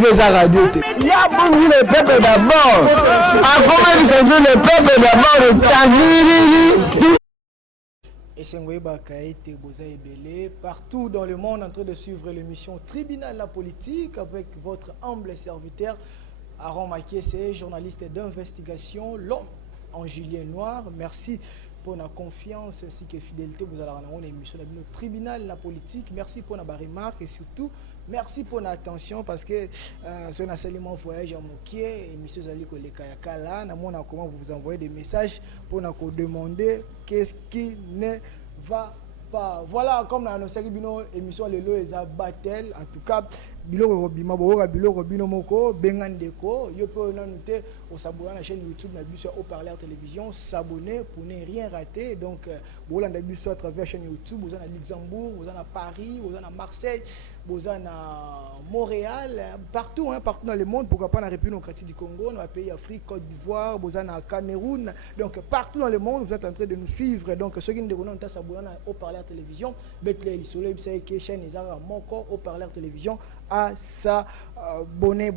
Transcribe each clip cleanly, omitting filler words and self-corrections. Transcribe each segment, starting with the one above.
que ça radio. Il y a beaucoup de peuple d'abord. À comment ils sont le peuple d'abord de Tangiri. Et c'est partout dans le monde en train de suivre l'émission Tribunal la politique avec votre humble serviteur Aaron Makiese, journaliste d'investigation, l'homme en gilet noir. Merci pour la confiance ainsi que fidélité. Vous allez avoir une émission de notre Tribunal la politique. Merci pour la remarque et surtout merci pour l'attention parce que si on a seulement voyage à Mokié et monsieur Zaliko le Kayakala, comment vous envoyez des messages pour nous demander qu'est-ce qui ne va pas. Voilà, comme on a annoncé que l'émission Lelo est à Battle. En tout cas, biloko robima boga biloko bino moko bengandeko yo peut noter au s'abonner à la chaîne YouTube na biso au parleur télévision, s'abonner pour ne rien rater. Donc bolanda biso à travers la chaîne YouTube, vous en à Luxembourg, vous en à Paris, vous en à Marseille, vous en à Montréal, partout partout dans le monde, pourquoi pas dans la République démocratique du Congo, dans les pays Afrique, Côte d'Ivoire, vous en à Cameroun. Donc partout dans le monde, vous êtes en train de nous suivre. Donc ceux qui ne connaissent pas s'abonner au parleur télévision, Bethlehem Soleil, c'est que chaîne Isara Moko au parleur télévision à sa bonnet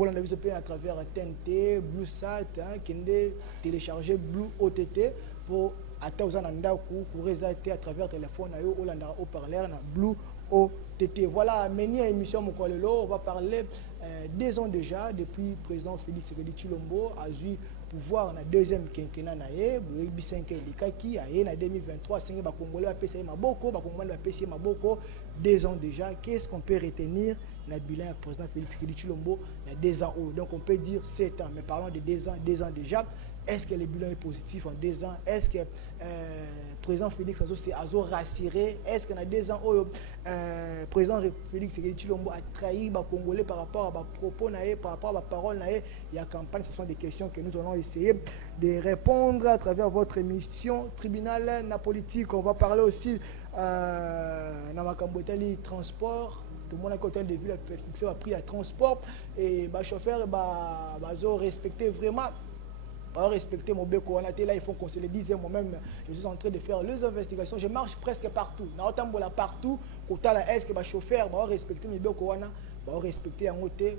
à travers TNT, BlueSat, qui est téléchargé Blue OTT pour attendre à travers téléphone au parleur Blue OTT. Voilà, menu émission Mokolelo, on va parler 2 ans déjà depuis le président Félix Tshilombo a eu pouvoir na deuxième quinquennat na ye boyebi 5 elikaki aye na 2023 5 ba congolais ba pesa maboko ba congolais ba pesa maboko 2 ans déjà. Qu'est-ce qu'on peut retenir na bilan président Félix Tshilombo na 2 ans haut, donc on peut dire 7 ans, mais parlons de 2 ans déjà. Est-ce que le bilan est positif en 2 ans? Est-ce que président Félix a rassuré? Est-ce qu'on a 2 ans où président Félix Tshilombo a trahi les Congolais par rapport à ses propos, par rapport à la parole? Il y a campagne, ce sont des questions que nous allons essayer de répondre à travers votre émission Tribunal na politique. On va parler aussi dans ma cambotali transport. Tout le monde a côté de ville fixé le prix à transport et les chauffeurs ont respecté vraiment. Respecter mon béco, là il faut qu'on se le dise. Moi-même je suis en train de faire les investigations, je marche presque partout partout. Est-ce que les chauffeurs vont respecter mes béco, vont respecter en côté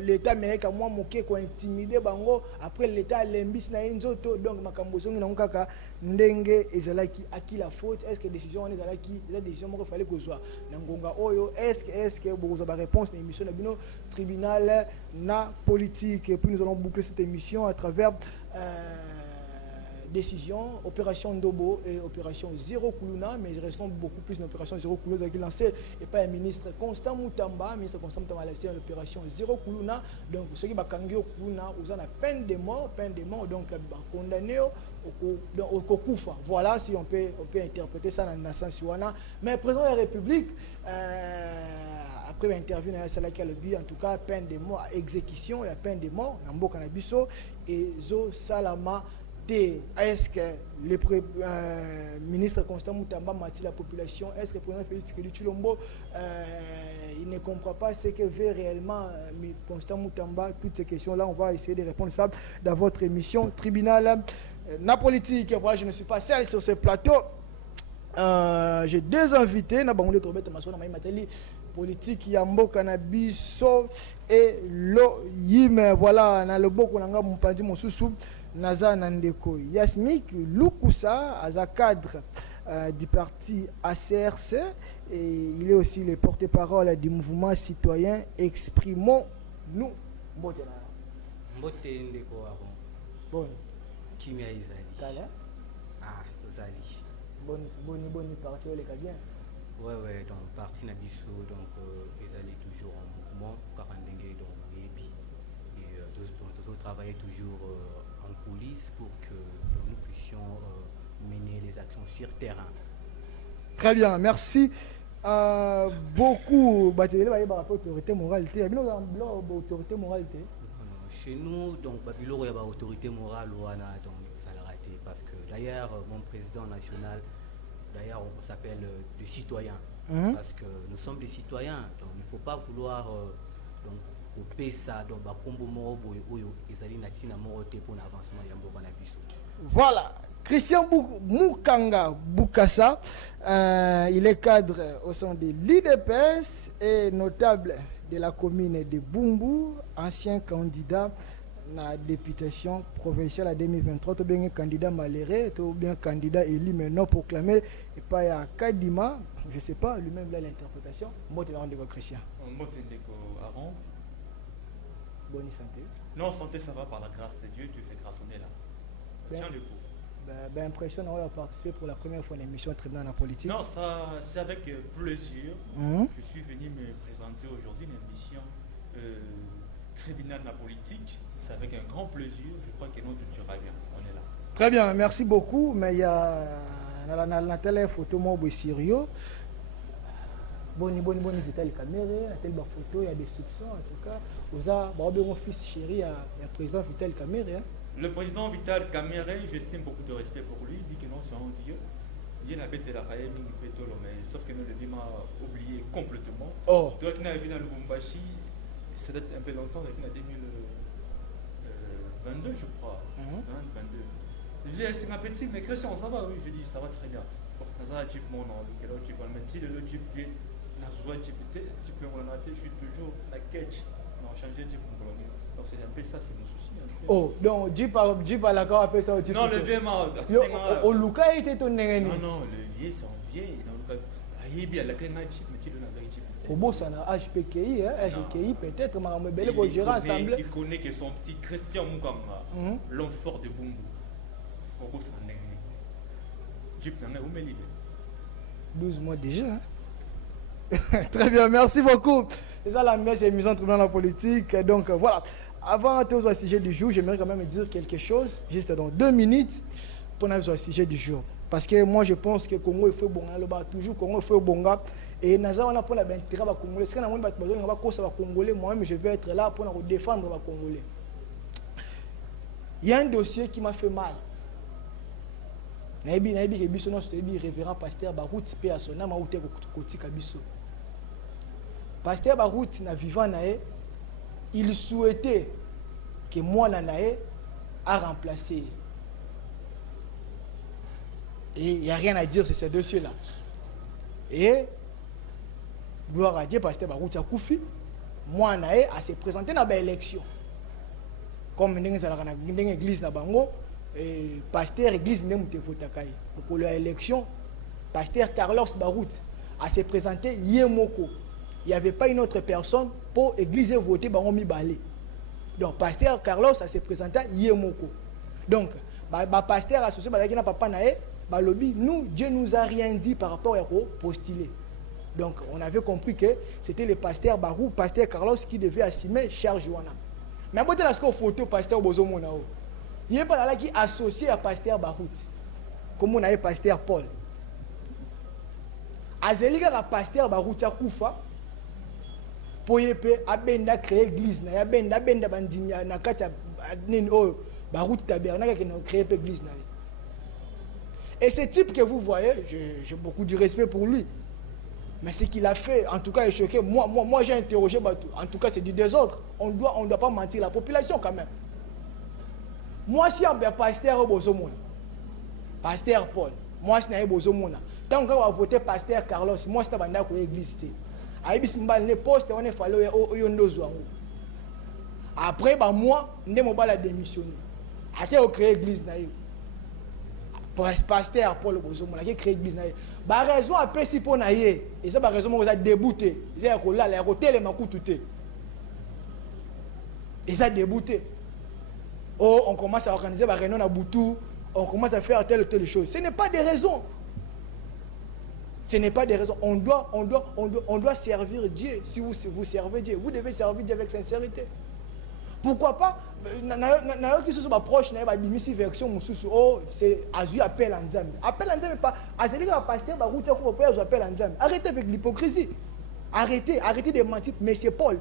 l'état américain moi moké ko intimider bango après l'état lembis na nzoto. Donc makambozo ngi na kaka ndenge ezalaki aki la faute. Est-ce que décision on ezalaki la décision moko fallait que soit na ngonga oyo? Est-ce que bozo ba réponse na émission na bino tribunal na politique? Et puis nous allons boucler cette émission à travers décision, opération Ndobo et opération Zéro Kuluna, mais il reste beaucoup plus d'opération Zéro Kuluna qui est lancée et pas un ministre Constant Moutamba. Ministre Constant Moutamba a lancé l'opération Zéro Kuluna. Donc ceux qui ont Kuluna, ils ont la peine de mort, donc condamné au Kokufa. Voilà si on peut interpréter ça dans le sens où on a. Mais le président de la République, après l'interview dans la salle qui a le but, en tout cas, peine de mort, exécution et la peine de mort, Nambo Kanabiso et Zo Salama. Est-ce que le ministre Constant Moutamba m'a dit la population? Est-ce que le président Félix Tshilombo il ne comprend pas ce que veut réellement Constant Moutamba? Toutes ces questions-là, on va essayer de répondre ça dans votre émission Tribunal na politique. Voilà, je ne suis pas seul sur ce plateau. J'ai 2 invités. Politique Yambo Kanabiso et Loyim. Voilà, na le boko nanga mpandi mosusu. Naza Nandeko Yasmik Lukusa, à cadre du parti ACRC, et il est aussi le porte-parole du mouvement citoyen Exprimons-nous. Mbote Ndeko Aaron. Bon. Kimia Izali. Kala? Ah, Tozali. Bonne parti, on est bien. Ouais, donc parti Nabiso, donc Izali toujours en mouvement, Karandenge, donc et tous travailler toujours en coulisses pour que nous puissions mener les actions sur terrain. Très bien, merci beaucoup. Autorité morale, autorité morale. Chez nous, donc il y a autorité morale donc ça l'a raté parce que d'ailleurs mon président national, d'ailleurs on s'appelle des citoyens parce que nous sommes des citoyens, donc il ne faut pas vouloir donc voilà, Christian Mukanga Bukassa, il est cadre au sein de l'IDPS et notable de la commune de Bumbu, ancien candidat à la députation provinciale à 2023, ou bien candidat malheureux, ou bien candidat élu maintenant proclamé, et pas à Kadima, je ne sais pas, lui-même là l'interprétation. Moi, tu es Christian. Moi, tu es Aaron. Bonne santé. Non, santé, ça va par la grâce de Dieu, tu fais grâce au nez là. Tiens le coup. Ben, impression d'avoir participé pour la première fois à l'émission Tribunal de la politique. Non, ça, c'est avec plaisir. Je suis venu me présenter aujourd'hui une émission Tribunal de la politique. C'est avec un grand plaisir. Je crois que nous, tu seras bien. On est là. Très bien, merci beaucoup. Mais il y a la telle photo, moi, au sérieux. Bonne vitale caméra, la telle photo, il y a des soupçons en tout cas. Vous avez mon fils chéri, il y a le président Vital Kamere. Le président Vital Kamere, j'estime beaucoup de respect pour lui, dit que non, c'est un vieux. Il a bêté la raille, mais sauf que nous le m'a oublié complètement. Oh. Donc, il a vu dans le Lubumbashi, ça date un peu longtemps, depuis 2022, je crois. 22. C'est ma petite, mais Christian, ça va, oui, je dis, ça va très bien. Je suis toujours la catch. Non, changer de Congolais. Donc c'est un peu ça, c'est mon souci. Oh, donc Jeep à la carte appelle ça au Jeep. Non, le vieux m'a. Au Luka était ton nez. Non, le vieux, c'est un vieil. Il y a la canne Jeep, mais tu le n'as Jeep. Au beau, ça n'a HPKI, HPKI peut-être, mais belle pour gérer ensemble. Il connaît que son petit Christian Mukanga, l'homme fort de Bumbu. Au beau, ça n'a pas. Jeep n'a pas où 12 mois déjà. Très bien, merci beaucoup. C'est ça la messe émission Tribunal de la politique. Donc voilà, avant de au sujet du jour, j'aimerais quand même dire quelque chose, juste dans 2 minutes, pour aller au sujet du jour. Parce que moi je pense que Congo il faut bon, toujours Congo il faut bon. Et nous avons pour la intérêt à Congolais. Si on a besoin de Congolais, moi-même je vais être là pour défendre les Congolais. Il y a un dossier qui m'a fait mal. Naibi Kebiso, non, c'était le révérend pasteur Barout, paix à son âme, ou Koti Kabiso. Pasteur Barout, na vivant nae, il souhaitait que moi nae a remplacé. Et il n'y a rien à dire sur ces dossiers-là. Et gloire à Dieu, pasteur Barout a koufi, moi nae a se présenté dans l'élection. Comme nous avons une église na bango. Et pasteur église Nemoute Votakai. Pour l'élection, pasteur Carlos Barout a se présenté Yemoko. Il n'y avait pas une autre personne pour l'église voter Bangomi Balé. Donc pasteur Carlos a se présenté Yemoko. Donc, pasteur associé à papa nae, lobby, nous, Dieu nous a rien dit par rapport à postuler. Donc on avait compris que c'était le pasteur Barou, pasteur Carlos qui devait assumer charge Wana. Mais à côté de la photo, pasteur Bozo Monao. Il n'y a pas là qui est associé à pasteur Barout. Comme on a eu pasteur Paul. Azeliga la pasteur Barout ya kufa. Pour yepe abenda créer église na abenda bandimia na kata nen o Barout tabernacle qui a créé église na. Et ce type que vous voyez, j'ai beaucoup de respect pour lui. Mais ce qu'il a fait, en tout cas, est choqué. Moi j'ai interrogé Batou. En tout cas, c'est du désordre. On doit pas mentir la population quand même. Moi, si on a pasteur Bozomona, pasteur Paul, moi, si on a Bozomona, tant qu'on va voter pasteur Carlos, moi, c'est un peu l'église. Après, moi, je vais démissionner. Après, on crée l'église. Pasteur Paul Bozomona, qui crée l'église. La raison à Pessi pour naïe, et c'est la raison pour ça débouté. C'est à là, les hôtels m'a coûté. Et ça débouté. Oh, on commence à organiser la réunion à Boutou, on commence à faire telle ou telle chose. Ce n'est pas des raisons. Ce n'est pas des raisons. On doit servir Dieu. Si vous servez Dieu, vous devez servir Dieu avec sincérité. Pourquoi pas? Qui sont proches, version oh, c'est Azu appel en Nzambe. Appel en Nzambe pas. Azeli va pasteur ba route faut pas appel en Nzambe. Arrêtez avec l'hypocrisie. Arrêtez de mentir. Monsieur Paul,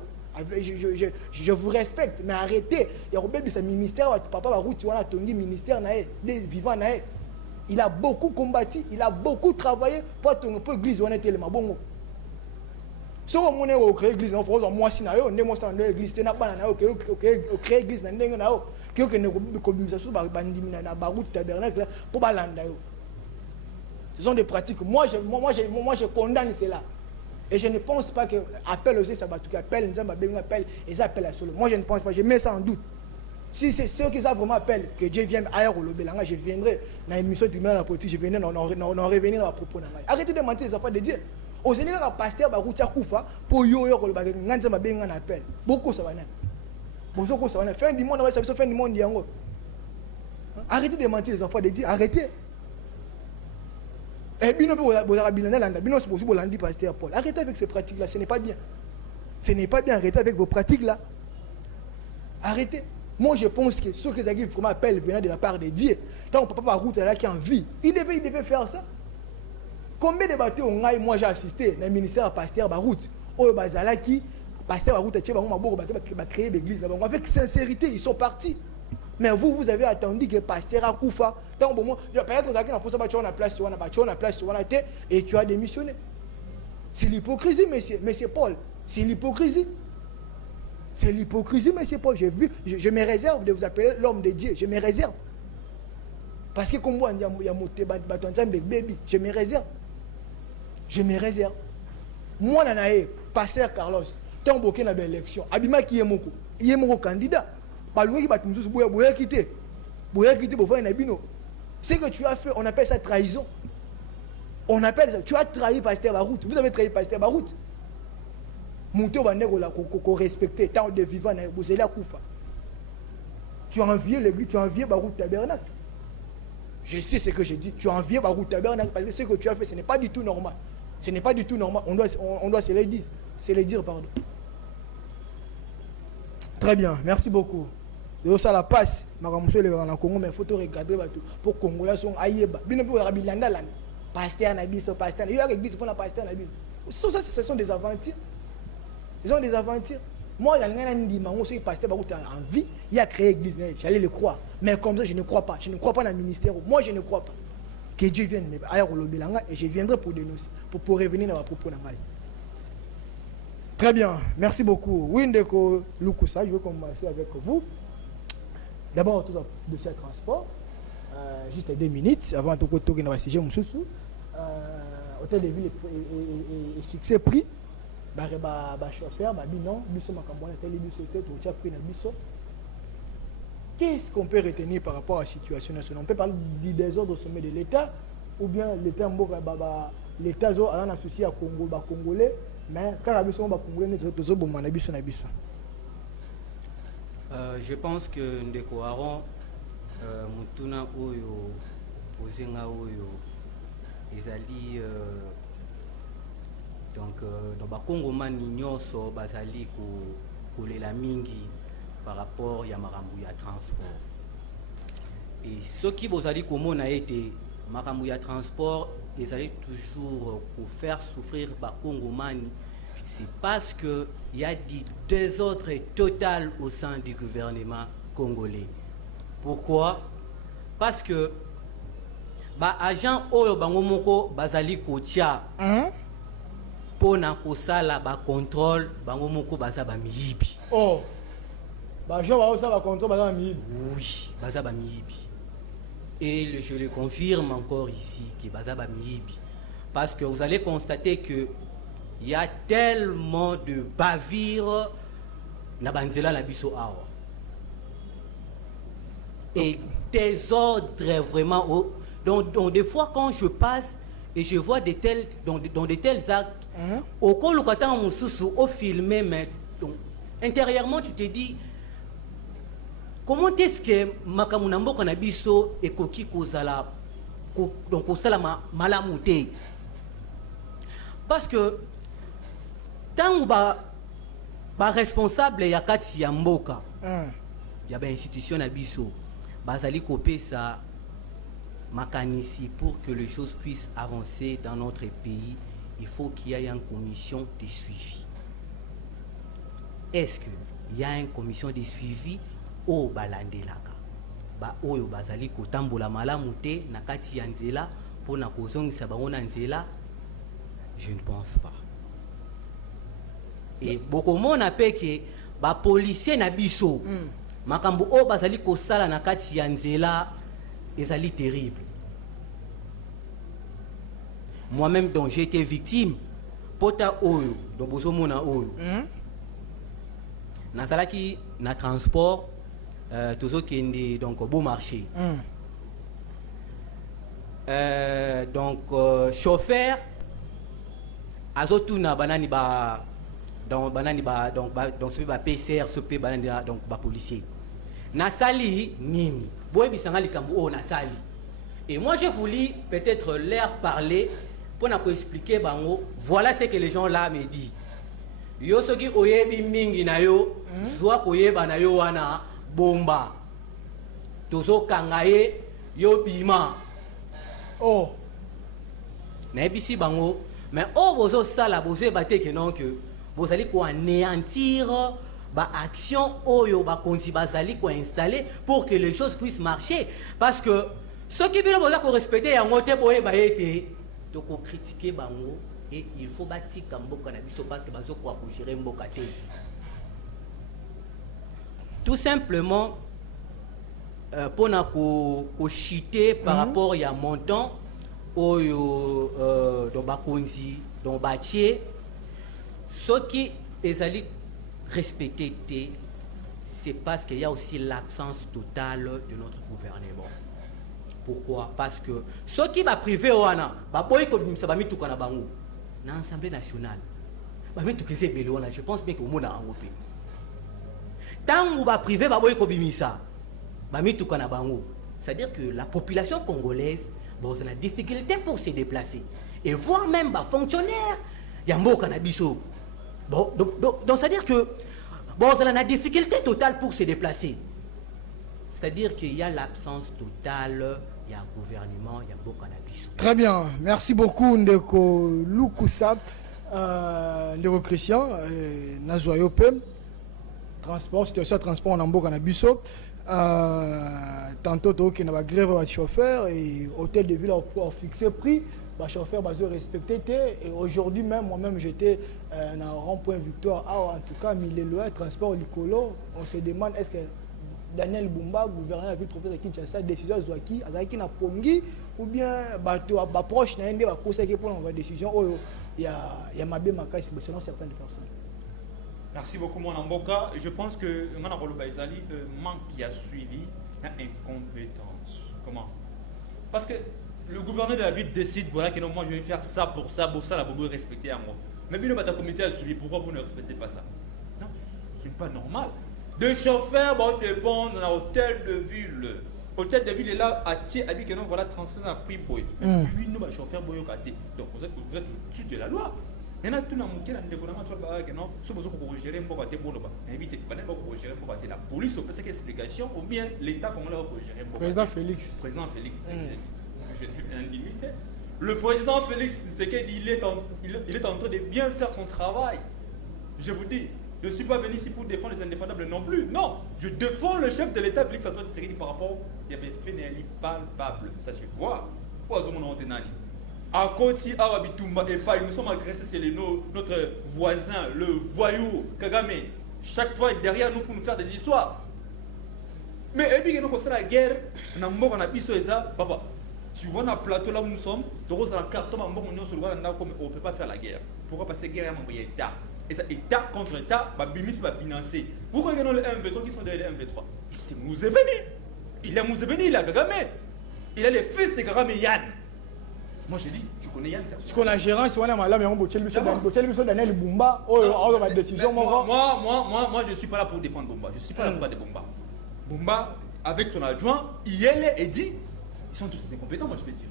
je vous respecte, mais arrêtez. Il y a un ce ministère, papa va route wana tongi ministère nae, des vivants nae. Il a beaucoup combattu, il a beaucoup travaillé pour ton peu église wana tellement bongo. Si on est au créer l'église, on fait moi si nayo, on est moi dans l'église, on n'a pas nayo, on crée l'église dans l'église nayo, qui on ne communication bandimina na baroute tabernacle pour balanda yo. Ce sont des pratiques. Moi je condamne cela. Et je ne pense pas que appel aussi, ça va tout appel, appel, et ça appelle à solo. Moi, je ne pense pas, je mets ça en doute. Si c'est ceux qui savent vraiment appellent, que Dieu vienne ailleurs au Lobelanga, je viendrai dans l'émission du maire de la politique, je viendrai, on revenir à propos. Arrêtez de mentir les enfants de Dieu. Au Sénégal, un pasteur va router à Koufa pour yo appel. Beaucoup ça va naître. Beaucoup ça va naître. Fin du monde, ça va fin du monde. Arrêtez de mentir les enfants de Dieu. Arrêtez. Et bien, pasteur Paul. Arrêtez avec ces pratiques-là, ce n'est pas bien. Ce n'est pas bien. Arrêtez avec vos pratiques-là. Arrêtez. Moi, je pense que ceux qui vraiment appellent venant de la part de Dieu, tant on ne peut pas route là qui en vie, il devait faire ça. Combien de bateaux moi j'ai assisté dans le ministère pasteur Baroute, au Bazalaki, pasteur Baroute, a créé l'église. Avec sincérité, ils sont partis. Mais vous avez attendu que pasteur a Koufa. Tant bon, peut-être que tu as place, et tu as démissionné. C'est l'hypocrisie, monsieur Paul. C'est l'hypocrisie. C'est l'hypocrisie, monsieur Paul. Je me réserve de vous appeler l'homme de Dieu. Je me réserve. Parce que comme moi, je me réserve. Je me réserve. Moi, je pasteur Carlos. Tant que je suis élection, Abima qui est mon candidat. Ce que tu as fait, on appelle ça trahison. On appelle ça. Tu as trahi pasteur Baroute. Vous avez trahi pasteur Baroute. Monter au respecter tant de vivants vous allez Koufa. Tu as envié l'église, tu as envié Baroute Tabernacle. Je sais ce que j'ai dit. Tu as envié Baroute Tabernacle parce que ce que tu as fait, ce n'est pas du tout normal. Ce n'est pas du tout normal. On doit se le dire. Se le dire, pardon. Très bien, merci beaucoup. De ça la passe. Le Congo, mais il faut regarder pour Congolais sont aïeba. Bien pour Rabilanda là. Pasteur Nabiso, pasteur. Il y a l'église pour la pasteur Nabiso. Ça, ce sont des aventures. Ils ont des aventures. Moi, il y a un dimanche, si le pasteur Baroute a envie, il a créé l'église, j'allais le croire. Mais comme ça, je ne crois pas. Je ne crois pas dans le ministère. Moi, je ne crois pas. Que Dieu vienne ailleurs au Lobelanga et je viendrai pour dénoncer, pour revenir dans ma propos. Très bien, merci beaucoup. Windeko Lukusa, je vais commencer avec vous. D'abord, tout ça, dossier de transport. Juste 2 minutes avant de tourner dans le sujet. Hôtel de ville est fixé prix. Chauffeur, qu'est-ce qu'on peut retenir par rapport à la situation nationale? On peut parler du désordre au sommet de l'État, ou bien l'État a un associé à Congo, Congolais, mais quand les Congolais je pense que Ndeko Aron, Mutuna Oyo, Ozenga Oyo, Ezali. Donc, dans le Congo, nyonso bazali kolela mingi par rapport à makambo ya transport. Et ce qui bozali komona été makambo ya transport, ils allaient toujours pour faire souffrir ba Congomani. C'est parce que il y a du désordre total au sein du gouvernement congolais. Pourquoi? Parce que ba agent oyo bango moko bazali kotia. Pour na ba contrôle bango moko baza ba miyibi. Oh. Ba jo ba ba contrôle baza ba miyibi. Oui, baza ba miyibi. Et je le confirme encore ici que baza ba miyibi parce que vous allez constater que il y a tellement de bavures na banzela na biso awa. Et désordre vraiment donc des fois quand je passe et je vois dans de tels actes. Au cas où tu as filmé, mais intérieurement tu te dis comment est-ce que Makamunambo Kanabiso et Koki Kozala donc Kozala Malamute parce que tant que responsable Yakati Yamboka il y a une institution à Biso Bazali Kopé ça Makanisi pour que les choses puissent avancer dans notre pays. Il faut qu'il y ait une commission de suivi. Est-ce qu'il y a une commission de suivi au Balandelaka? Au Bazali Kotambola Malamute, Nakati Yanzela, pour na kozong Sabana Nzela? Je ne pense pas. Et beaucoup de monde a payé que les policiers Nabiso, Makambo O Bazali Kosala Nakati Yanzela, est terrible. Moi-même, dont j'ai été victime, pota oyo donc bozomona oyo nazalaki na transport tozokende donc beau marché donc chauffeur azotuna banani ba donc banani ba donc ce ba PCR ce pe banani donc ba policier nasali nini boyebisanga likambo o nasali et moi j'ai voulu peut-être leur parler pour na expliquer bango voilà ce que les gens là me disent yo soki oyebi mingi na yo zwa koyeba na yo wana bomba tozokanga ye yo bima oh nayebisi bango mais oh bozosala bozoyeba te ke non que bozali koanéantir ba-action oyo bakonzi bazali koinstaller pour que les choses puissent marcher parce que ceux qui bino boza korespecte yango te boyeba ye te tokocritiquer bango et il faut batika mboka na biso parce que bazokoka kogérer mboka te tout simplement pour na kochiter par rapport ya montant oyo donc bakonzi donc batie ceux qui ezali respecté c'est parce qu'il y a aussi l'absence totale de notre gouvernement. Pourquoi? Parce que ceux qui va privé wana ba boy ko bimisa ba mituka na bango na Assemblée nationale ba mituka c'est belé wana je pense bien que au monde a engopé tangu ba privé ba boy ko bimisa ba mituka na bango c'est-à-dire que la population congolaise bon c'est la difficulté pour se déplacer et voire même ba fonctionnaire ya mboka na biso bon donc c'est-à-dire que bon c'est la difficulté totale pour se déplacer c'est-à-dire qu'il y a l'absence totale il y a un gouvernement, il y a beaucoup d'habitudes. Très bien, merci beaucoup Ndeko Lukusa, Ndeko Christian, Nazoyope, transport, situation transport en Amboka na biso. Tantôt qui n'a grève de chauffeur et hôtel de ville a fixé prix, les chauffeurs ont respecté et aujourd'hui même moi-même j'étais dans rond-point Victoire. En tout cas, Milelo transport Licolo, on se demande est-ce que Daniel Bumba, gouverneur de la ville province de Kinshasa, décision Zouaki, Azaki na Pongi, ou bien bateau proche na ende ba conseiller pour la décision il y a Mabé Makai selon certaines personnes. Merci beaucoup mon Amboka. Je pense que Manarolo Baizali, le manque qui a suivi, la incompétence. Comment? Parce que le gouverneur de la ville décide voilà que non, moi je vais faire ça pour ça, la bobo respecter à moi. Mais bien le comité a suivi, pourquoi vous ne respectez pas ça? Non, ce n'est pas normal. Deux chauffeurs vont dépendre dans l'hôtel de ville. L'hôtel de ville est là, à Thier, à dit que non, voilà, transfert à prix boy. Puis nous, chauffeurs boy au côté. Donc vous êtes au-dessus de la loi. Il y en a tout dans mon cas, non, si vous avez gérer un peu à Tébolo, évitez pas de gérer un peu la police, au plus explication, ou bien l'État, comment on va gérer un peu. Président Félix. Président Félix, je n'ai limité. Le président Félix, c'est qu'il est en train de bien faire son travail. Je vous dis. Je ne suis pas venu ici pour défendre les indéfendables non plus. Non, je défends le chef de l'État, Félix Antoine Tshisekedi, par rapport il y avait fait palpable. Ça se voit. À Koti, Arabitumba et Paï, nous sommes agressés, c'est notre voisin, le voyou Kagame. Chaque fois derrière nous pour nous faire des histoires. Mais et puis nous commençons la guerre, on a mort, on a pissé ça, papa. Tu vois dans le plateau là où nous sommes, tu vois dans le carton, on ne peut pas faire la guerre. Pourquoi? Parce que la guerre est un État. Et ça, État contre État, Bimis va financer. Vous regardez les M23 qui sont derrière les M23. C'est Mouzeveni. Il est Mouzeveni, il a Kagame. Il a les fils de Kagame Yann. Moi je dis, je connais Yann. Ce qu'on a gérant, c'est qu'on a malade, mais on a Daniel Bumba. On a décision. Moi je ne suis pas là pour défendre Bumba. Je ne suis pas là pour défendre Bumba. Bumba, avec son adjoint, Yele et dit, ils sont tous incompétents, moi je peux dire.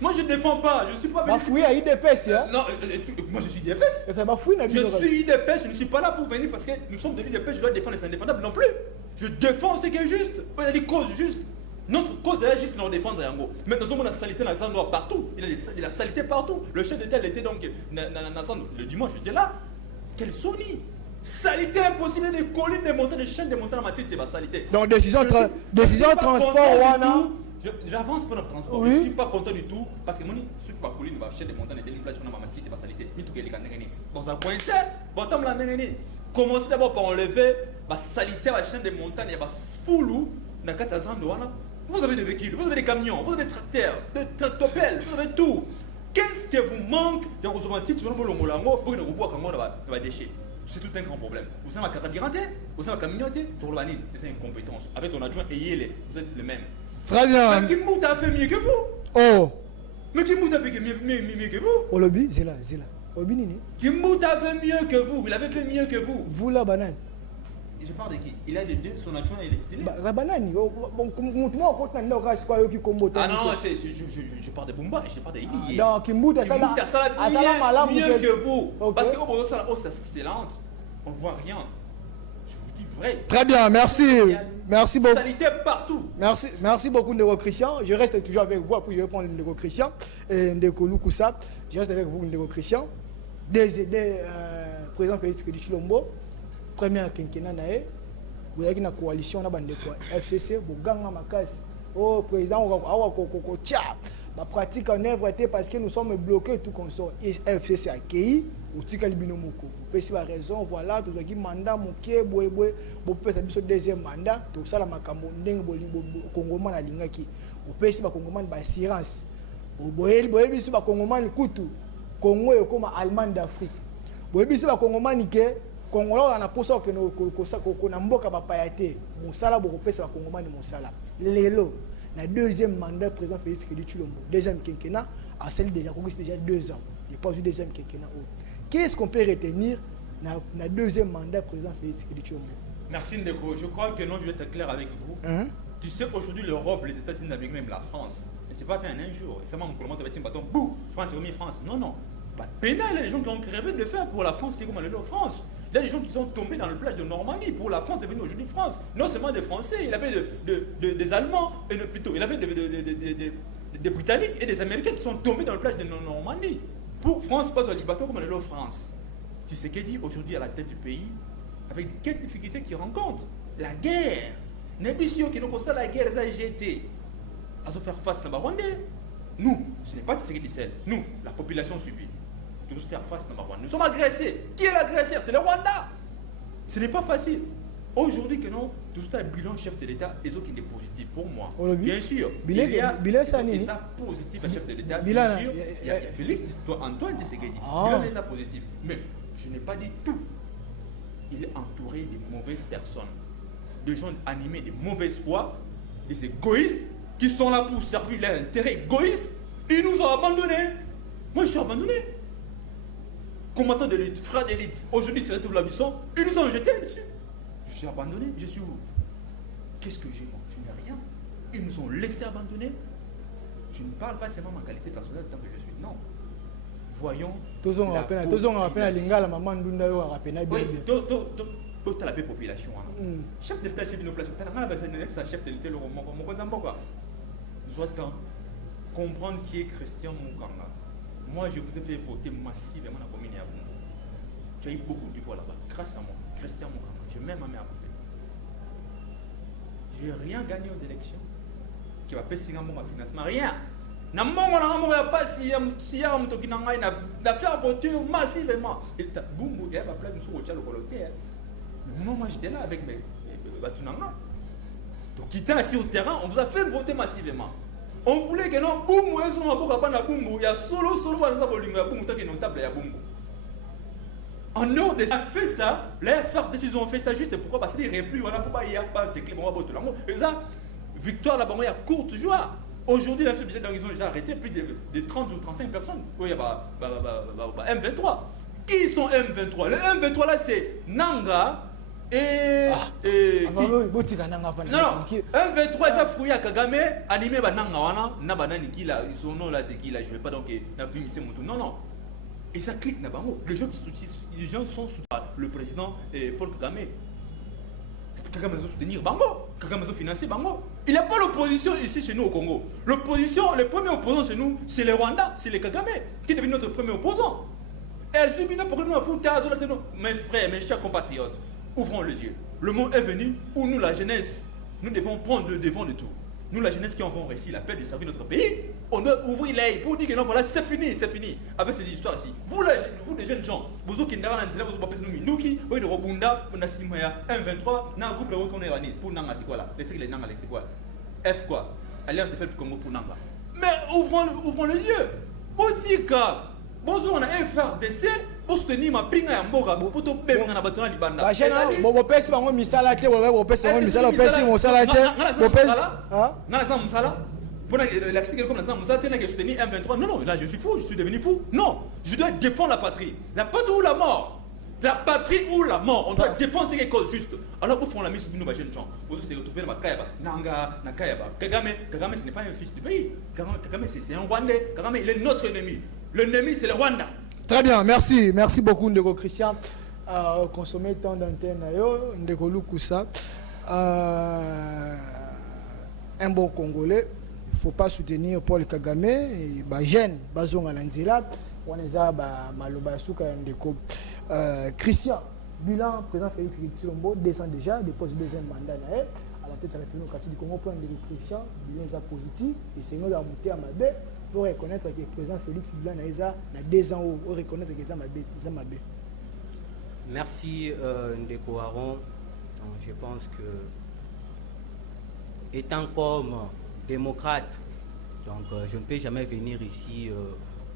Moi je ne défends pas, je ne suis pas venu. Bafoui à IDPS, hein? Non, moi je suis IDPS. Je suis IDPS, je ne suis pas là pour venir parce que nous sommes de l'IDPS, je dois défendre les indéfendables non plus. Je défends ce qui est juste, il y a des causes justes. Notre cause est juste de nous défendre Yango. Mais nous avons la saleté dans les endroits partout. Il a la saleté partout. Le chef d'État était donc le dimanche, j'étais là. Quelle sonie! Salité impossible des collines, des montagnes, des chaînes, des montagnes, ma tête, c'est ma salité. Donc décision transport, Wana. J'avance pour notre transport, oui. Je ne suis pas content du tout parce que moi, je suis pas collé, je vais acheter des montagnes et des inflations dans ma petite et ma salité. Bon, ça coince, bon, tant la négani. Commencez d'abord par enlever la salité, la chaîne des montagnes et la foulou, dans 4 ans de Wana. Vous avez des véhicules, vous avez des camions, vous avez des tracteurs, des tractopelles, vous avez tout. Qu'est-ce qui vous manque dans vos titres pour que vous pouvez déchets? C'est tout un grand problème. Vous savez ma carabirante, vous savez ma camionneté, pour l'année, c'est une compétence. Avec ton adjoint et Yele, vous êtes le même. Très bien. Mais Kimbout a fait mieux que vous. Oh. Mais Kimbout a fait mieux que vous. Oh, lobby, c'est là. Obi Nini. Kimbout a fait mieux que vous. Il avait fait mieux que vous. Vous, la banane. Je parle de qui? Il a les deux, son adjoint et les titulaires. La banane. Ah non, je parle de Bumba et je parle de Ili. Non, Kimbout a ça là. Mieux que vous. Parce que au ça, c'est excellente. On ne voit rien. Je vous dis vrai. Très bien, merci. Merci beaucoup. Salité partout. Merci beaucoup, Ndeko Christian. Je reste toujours avec vous. Après, je vais prendre Ndeko Christian et Ndeko Lukusa. Je reste avec vous, Ndeko Christian. Président Félix Tshisekedi, première quinquennat, vous avez une coalition FCC, vous gagnez ma casse. Oh, président, ma pratique en œuvre parce que nous sommes bloqués tout comme ça. FCC accueilli, ou Tikalibino-Moko. Vous pouvez la raison, voilà, tout le mandat, Moké, Boé, vous pouvez faire le deuxième mandat, tout ça, la Makambo, Ndeng, Congoman, la Lingaki. Vous pouvez faire Congoman, assurance. Vous pouvez faire Congoman, Koutou, Congo est comme Allemand d'Afrique. Vous pouvez faire Congoman, Congo on a posé que nous mboka bapayate musala bokopesa bakongomani musala lelo na deuxième mandat président Félix Tshisekedi deuxième quinquennat a celle déjà 2 ans il pas du deuxième quinquennat. Qu'est-ce qu'on peut retenir na deuxième mandat président Félix Tshisekedi? Merci Ndeko, je crois que non, je vais être clair avec vous. Tu sais, aujourd'hui l'Europe, les États-Unis, avec même la France, ne s'est pas fait en un jour. C'est moi mon de bâtiment, bouh, France est remis France. Non, pas de pénal, il y a des gens qui ont rêvé de le faire pour la France, qui est comme en France. Il y a des gens qui sont tombés dans le plage de Normandie pour la France devenue aujourd'hui France. Non seulement des Français, il y avait des Allemands, et plutôt, il y avait des Britanniques et des Américains qui sont tombés dans le plage de Normandie. Pour France, pas au Libato comme en France. Tu sais qu'elle dit aujourd'hui à la tête du pays, avec quelles difficultés qu'il rencontre? La guerre. N'importe qui nous constate la guerre, ça a jeté. À se faire face à la Rwandais. Nous, ce n'est pas de ce qu'il dit, nous, la population suivie. De nous faire face à la Rwanda. Nous sommes agressés. Qui est l'agresseur? C'est le Rwanda. Ce n'est pas facile. Aujourd'hui, que non, tout ça est bilan chef de l'État et ce qui est positif pour moi. Bien sûr, il y a des ça positif à chef de l'État. Bien sûr, il y a Félix Antoine Tshisekedi. Bilan est ça positif. Mais je n'ai pas dit tout. Il est entouré de mauvaises personnes, de gens animés de mauvaise foi, des égoïstes qui sont là pour servir leur intérêt égoïste. Ils nous ont abandonnés. Moi, je suis abandonné. Combattant de l'élite, frère d'élite, aujourd'hui c'est tout la mission, ils nous ont jeté dessus. Je suis abandonné, je suis où? Qu'est-ce que j'ai moi? Je n'ai rien. Ils nous ont laissé abandonner. Je ne parle pas seulement de ma qualité personnelle tant que je suis. Non. Voyons. Tous on rappelle la lingala maman ndunda yo rappelle bien. Oui, toute la population. Chef de l'État, chef de nos places. T'as chef de l'État, mon quoi. Soit temps comprendre qui est Christian Mukanga. Moi, je vous ai fait voter massivement dans la commune à Bungo. Tu as eu beaucoup de voix là-bas. Grâce à moi, Christian Mukanga. Je mets ma mère à côté. Je n'ai rien gagné aux élections. Qui va payer mon financement. Rien. Na mbongo na mbongo ya pasi ya mtu kinanga na faire voter massivement. Et Bungo, il y a ma place sur le château volontaire. Mais moi, j'étais là avec mes batunanga. Donc, qui était assis au terrain, on vous a fait voter massivement. On voulait que non, boum, il y a solo, en dehors de ça, fait ça, les faire décision, on fait ça juste pourquoi? Parce qu'il n'y a plus, on a pas, il n'y a pas, c'est clair, on va voter l'amour. Et ça, victoire là-bas, il y a courte joie. Aujourd'hui, ils ont déjà arrêté plus de 30 ou 35 personnes. Oui, il y a M23. Qui sont M23? Le M23 là, c'est Nanga. Non, un 23 ça fouillé à Kagame, animé Bananga wana, na banani qui là, son nom là c'est qui là, je vais pas donc na film c'est mon tour. Non. Et ça clique na bango. Les gens qui soutiennent, les gens sont sous le président Paul Kagame. Kagame veut soutenir Bango, Kagame veut financer Bango. Il n'y a pas l'opposition ici chez nous au Congo. L'opposition, les premiers opposants chez nous, c'est les Rwandais, c'est les Kagame qui deviennent notre premier opposant. Elles subissent n'importe quoi pour mes frères, mes chers compatriotes. Ouvrons les yeux. Le monde est venu où nous, la jeunesse, nous devons prendre le devant de tout. Nous, la jeunesse qui avons réussi l'appel de servir notre pays, on doit ouvrir l'œil pour dire que non, voilà, c'est fini avec ces histoires ici. Vous, les jeunes gens, vous qui n'avez pas vous appelez nous Minuki, vous de Robunda, on a Simaya, M23, n'a un groupe qu'on est rani pour Nanga, c'est quoi là? Les trucs, les Nanga, c'est quoi? F quoi? Alliance de fait Congo pour Nanga. Mais ouvrons les yeux. Botika. Bonjour, on a un FRDC pour soutenir ma pinga ya mboka pour to benga na batona libanda. Ba jena bo pesi bango misala te bo pesi bango misala pesi mosala te bo pesi hein ngala za musala pour la cycle comme ça musala tena que soutenir M23. Non, là je suis fou, je suis devenu fou. Non, je dois défendre la patrie. La patrie ou la mort. La patrie ou la mort, on doit défendre quelque chose juste. Alors pour faire la mise sur nos machines, vous se retrouvez dans ma Kayaba, Nanga, Nakayaba. Kagame, ce n'est pas un fils du pays. Kagame, c'est un Rwandais. Kagame, il est notre ennemi. L'ennemi, c'est le Rwanda. Très bien, merci. Merci beaucoup, Ndeko Christian. Consommer tant d'antenne, Ndeko Lukusa. Un bon Congolais. Il ne faut pas soutenir Paul Kagame. Jeune, Bazonga Landila. On est à Maloba Souka Ndeko. Christian, bilan, président Félix Tshisekedi descend déjà, dépose deuxième mandat à la tête de la République démocratique du Congo. Point de Christian, bilan est positif. Et c'est nous qui avons monté à Mabé pour reconnaître que le président Félix bilan a 2 ans pour reconnaître que c'est Mabé. Merci Ndeko Aron. Je pense que, étant comme démocrate, donc je ne peux jamais venir ici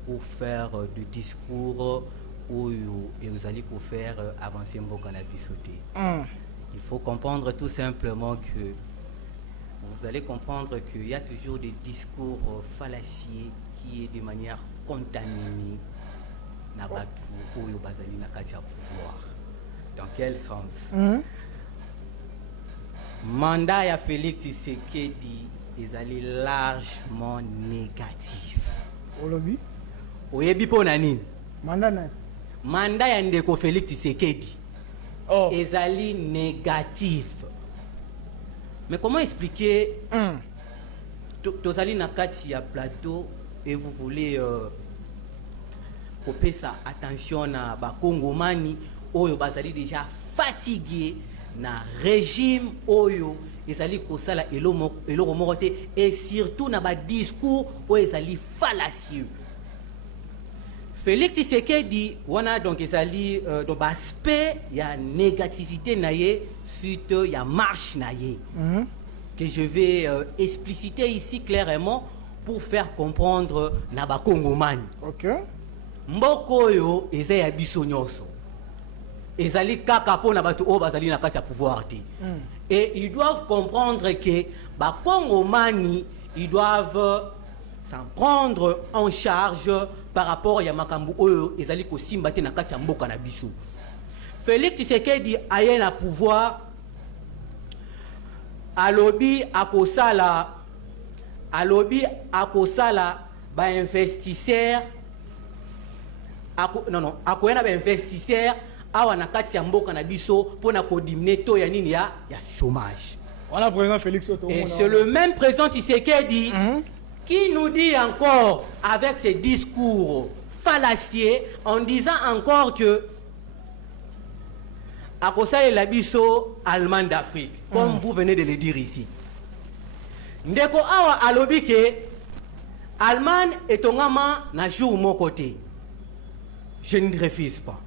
pour faire du discours et vous allez pour faire avancer Mboka na bisoté. Il faut comprendre tout simplement que vous allez comprendre qu'il y a toujours des discours fallacieux qui est de manière contaminée na batu oyo bazali na kati ya pouvoir. Dans quel sens? Mandat ya Félix Tshisekedi est allé largement négatif. Olobi? Oyebi po na nini? Mandat ya Ndeko Félix Tshisekedi ezali négatif. Mais comment expliquer tozali na kati ya plateau et vous voulez couper ça attention na ba Congomani oyo bazali déjà fatigué na régime oyo ezali kosala eloko moko te et surtout na ba discours oyo ezali fallacieux. Félix Tshisekedi wana donc ezali donc aspect ya négativité naie suite ya marche naie que je vais expliciter ici clairement pour faire comprendre na ba Congomani. OK. Mboko yo eza ya biso nyonso. Ezali kaka po na bato o bazali na kati ya pouvoir te. Et ils doivent comprendre que ba Congomani ils doivent s'en prendre en charge par rapport à makambu oyo ezali ko simba te na kati ya mboka na biso. Félix Tshisekedi aye na pouvoir alobi akosala ba investisseur akoyena ba investisseur awa na kati ya mboka na biso pona ko diminuer to ya nini ya chômage. Voilà président Félix Oto. Et c'est le même président Tshisekedi qui nous dit encore avec ses discours fallacieux en disant encore que à cause de la biso Allemagne d'Afrique, comme vous venez de le dire ici. Ndeko awa alobi ke Allemagne est ongama na jour mon côté. Je ne refuse pas.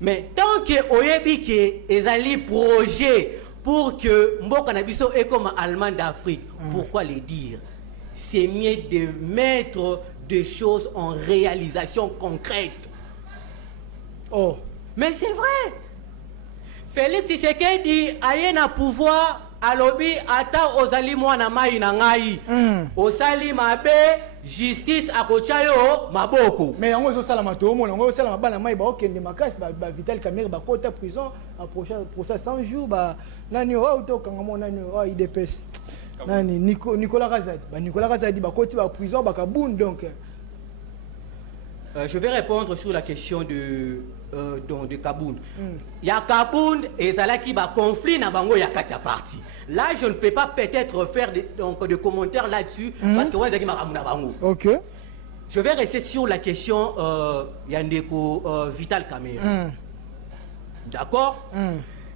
Mais tant que oyebi ke ezali projet pour que mboka na biso est comme Allemagne d'Afrique, pourquoi le dire? C'est mieux de mettre des choses en réalisation concrète. Oh. Mais c'est vrai. Félix Tshisekedi aye na pouvoir alobi ata ozali mwana mai na ngai. Osali mabe justice akotia yo maboko. Mais yango ezosala mato mona yango osala mabana mai ba okende makasi ba Vital Kamerhe ba kota prison en prochain procès 100 jours ba nani o to kangamo nani o IDPS. Nani Nicolas Razadi. Nicolas Razadi ba koti ba prison ba kabund donc. Je vais répondre sur la question de Kabound. Il y a Kabound et Zalaki ba conflit na bango ya katia parti. Là je ne peux pas peut-être faire de commentaires là-dessus parce que ouais zaki makamuna bango. OK. Je vais rester sur la question Ndeko Vital Kamerhe. D'accord?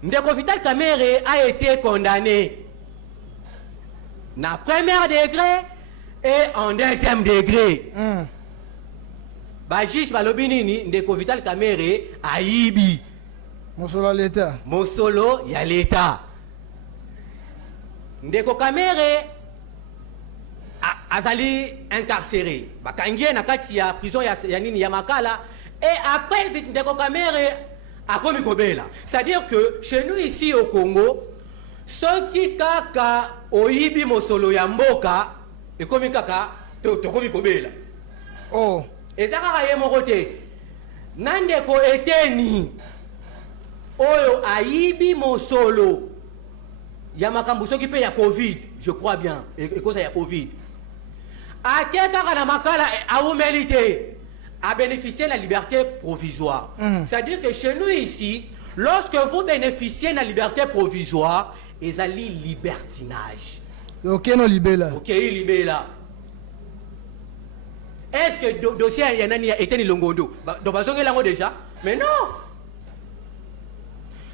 Ndeko Vital Kamerhe a été condamné na premier degré et en deuxième degré. Ba juge balobi nini Ndeko Vital Kamerhe aibi mosolo l'État. Mosolo ya l'État. Ndeko Kamerhe azali incarcéré. Bakangie na kati ya prison ya nini ya Makala. Et après, Ndeko Kamere a commis Kobela. C'est-à-dire que chez nous ici au Congo, ceux qui kaka oyibi mosolo ya mboka et comme kaka to commis Kobela. Oh. Et ça a mon côté. Nandeko eteni oyo ayibi mosolo ya makambo soki pe ya Covid, je crois bien. Et cause ya Covid. A kaka na Makala a humilité. À bénéficier de la liberté provisoire. C'est-à-dire que chez nous ici, lorsque vous bénéficiez de la liberté provisoire, ils ont libertinage. Ok, non, libéla. Ok, libéla. Est-ce que le dossier a été longondo? Donc, vous avez déjà? Mais non.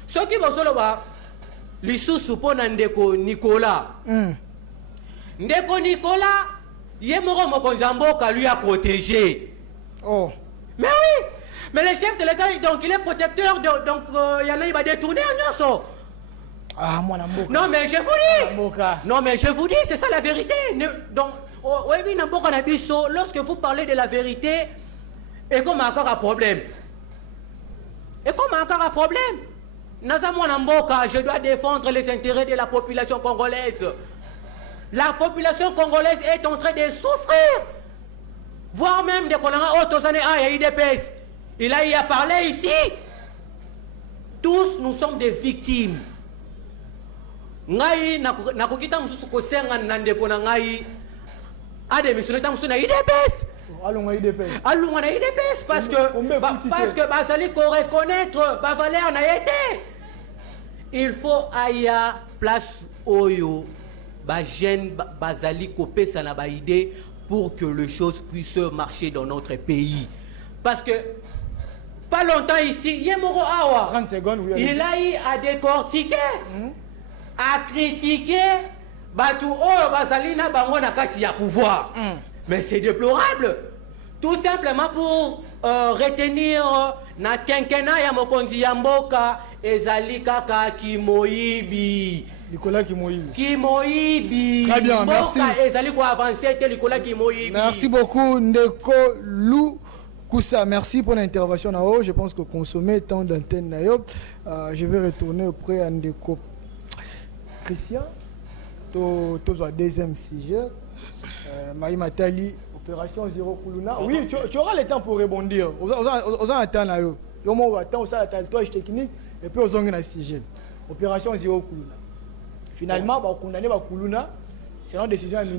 Ce qui va se faire, les sous-soupons Ndeko Nicolas. Ndeko Nicolas, Yemoro Mokonzamboka lui a protégé. Oh. Mais oui, mais le chef de l'État, donc il est protecteur, donc il y en a, il va détourner un osso. Ah, moi, la non, mais je vous dis. Non, mais je vous dis, c'est ça la vérité. Donc, oui, lorsque vous parlez de la vérité, et comme encore un problème. Et comme encore un problème. Je dois défendre les intérêts de la population congolaise. La population congolaise est en train de souffrir. Voire même des colonels il y a IDPS. Il a parlé ici. Tous nous sommes des victimes. Ngai nakokita mususu kosenga nandeko na ngai ade misoneta musu na IDPS. Allons à IDPS. Allons à IDPS parce que bazali ko reconnaître ba valeur na été. Il faut aya place oyo ba jeune bazali ko pesa na ba idée pour que les choses puissent marcher dans notre pays. Parce que, pas longtemps ici, Yemoro Awa, 30 secondes, oui, il a eu à décortiquer, à critiquer, Batou Oh, Basalina, Bangona Kati ya pouvoir. Mais c'est déplorable. Tout simplement pour retenir na quinquennat ya Mokonzi Yamboka, Ezali Kaka Kimoibi. Nicolas Kimoibi. Kimoibi. Très bien, merci. Merci beaucoup, Ndeko Lou Koussa. Merci pour l'intervention. Je pense que consommer tant d'antenne. Je vais retourner auprès de Ndeko Christian. Tout le deuxième sujet. Maï Matali, opération Zéro Kuluna. Oui, tu auras le temps pour rebondir. Aux attentes. On va attendre ça, la toile technique et puis aux ongles dans le sujet. Opération Zéro Kuluna. Finalement, on a condamné Kuluna. C'est une décision du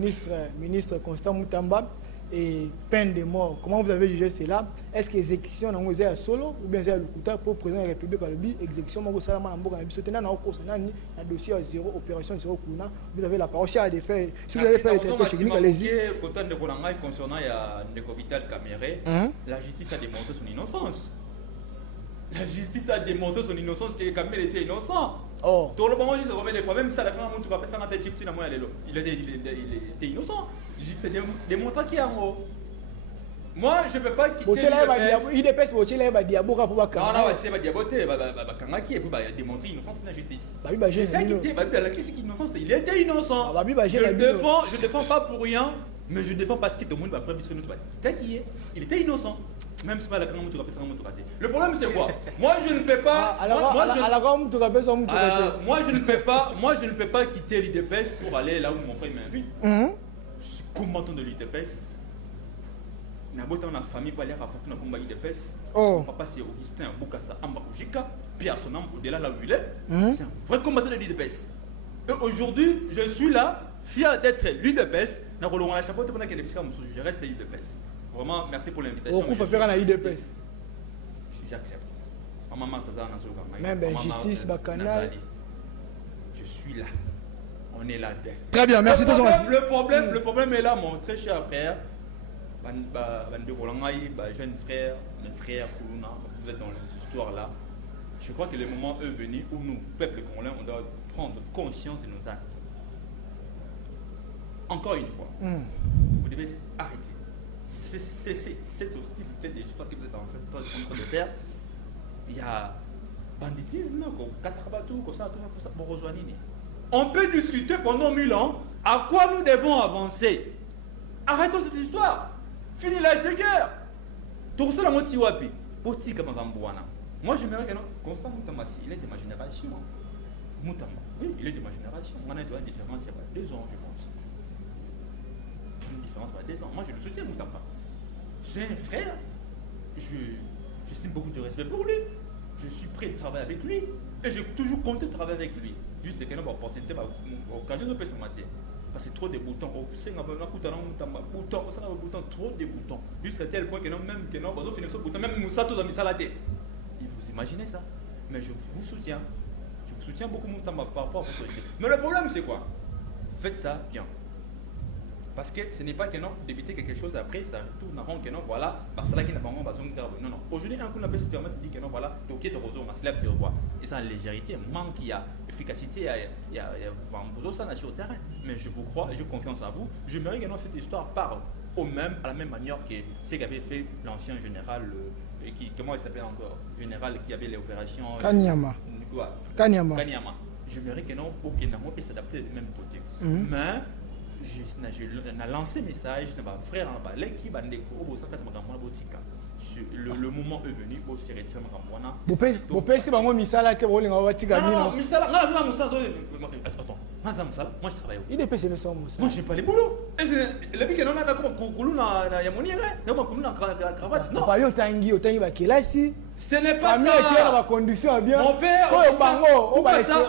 ministre Constant Moutamba et peine de mort. Comment vous avez jugé cela? Est-ce que l'exécution est à solo ou bien c'est à l'Ukuta pour le président de la République à l'Ubi? Exécution, moi, je suis dans le dossier à zéro, opération Zéro Kuluna. Vous avez la parole. Si vous avez fait les traitements techniques, allez-y. Concernant le Vital Caméré, la justice a démontré son innocence. La justice a démontré son innocence, que Kamel était innocent. Oh. Tout le monde, je remets des fois, même ça, la grand monde, tu vas passer dans tes chips, il était innocent. Juste démontrer qu'il y a un mot. Moi, je ne peux pas quitter IDPS. Non, c'est diaboté, Kangaki, et puis démontrer l'innocence de la justice. Il était innocent. Je ne défends pas pour rien, mais je défends parce que tout le monde va prendre sur notre bâtiment. Il était innocent. Même si c'est pas la grande moto. Le problème c'est quoi? Moi je ne peux pas. Moi je ne peux pas quitter l'IDPS pour aller là où mon frère m'invite. Je suis combattant de l'IDPS. Je suis dans la famille pour aller à la combat l'IDPS. Mon papa c'est Augustin Boukassa Ambakujika. Puis à son âme au-delà là où il est. C'est un vrai combattant de l'IDPS. Et aujourd'hui je suis là, fier d'être l'IDPS. Je reste à l'IDPS. Vraiment, merci pour l'invitation. On peut faire un IDPS. J'accepte. Même justice, bacchanal. Je suis là. On est là. Très bien, merci. Le problème est là, mon très cher frère. Jeune frère, mes frères, vous êtes dans l'histoire là. Je crois que le moment est venu où nous, peuple congolais, on doit prendre conscience de nos actes. Encore une fois, vous devez arrêter. C'est cette hostilité des histoires que vous êtes en train de faire. Il y a banditisme, on peut discuter pendant 1000 ans à quoi nous devons avancer. Arrêtons cette histoire. Fini l'âge de guerre. Tout ça, la moitié wapi. Poti Kamagambouana. Moi, j'aimerais que Constant Moutamba, il est de ma génération. Moutamba, oui, il est de ma génération. On a une différence, il y a 2 ans, je pense. Une différence, il y a 2 ans. Moi, je le soutiens, Moutamba. C'est un frère. J'estime beaucoup de respect pour lui. Je suis prêt à travailler avec lui. Et j'ai toujours compté travailler avec lui. Juste qu'il y a une opportunité, une occasion de passer matière. Parce que trop de boutons. Trop de boutons. Jusqu'à tel point que même que non, même Moussa, tous mis ça la tête. Vous imaginez ça? Mais je vous soutiens. Je vous soutiens beaucoup Moutamba par rapport à votre idée. Mais le problème, c'est quoi? Faites ça bien. Parce que ce n'est pas que non, d'éviter quelque chose après, ça tourne en rond que non, voilà, parce que là, qui n'a pas non, non. Aujourd'hui, un coup, on peut se permettre de dire que non, voilà, donc il y a des réseaux, on se lève, tu vois. Et ça, légèreté, manque, il y a efficacité, il y a ça sur le terrain. Mais je vous crois et j'ai confiance en vous. J'aimerais que non, cette histoire parle au même, à la même manière que ce qu'avait fait l'ancien général, comment il s'appelle encore? Général qui avait les opérations. Kanyama. Kanyama. J'aimerais que non, au Kenya, on puisse s'adapter du même côté. Mais, j'ai lancé un message à ma frère, l'équipe a le moment est venu pour se retirer. Vous pouvez si vous misala que vous non, misala, moi je travaille. Il est passé le son Moussa. Moi je n'ai pas les boulots. Et le but que non a comme Koukoulou na Yamonire, na cravate. Non. Pas yo tangi bakélasi. Ce n'est pas ça. La condition bien. Mon père,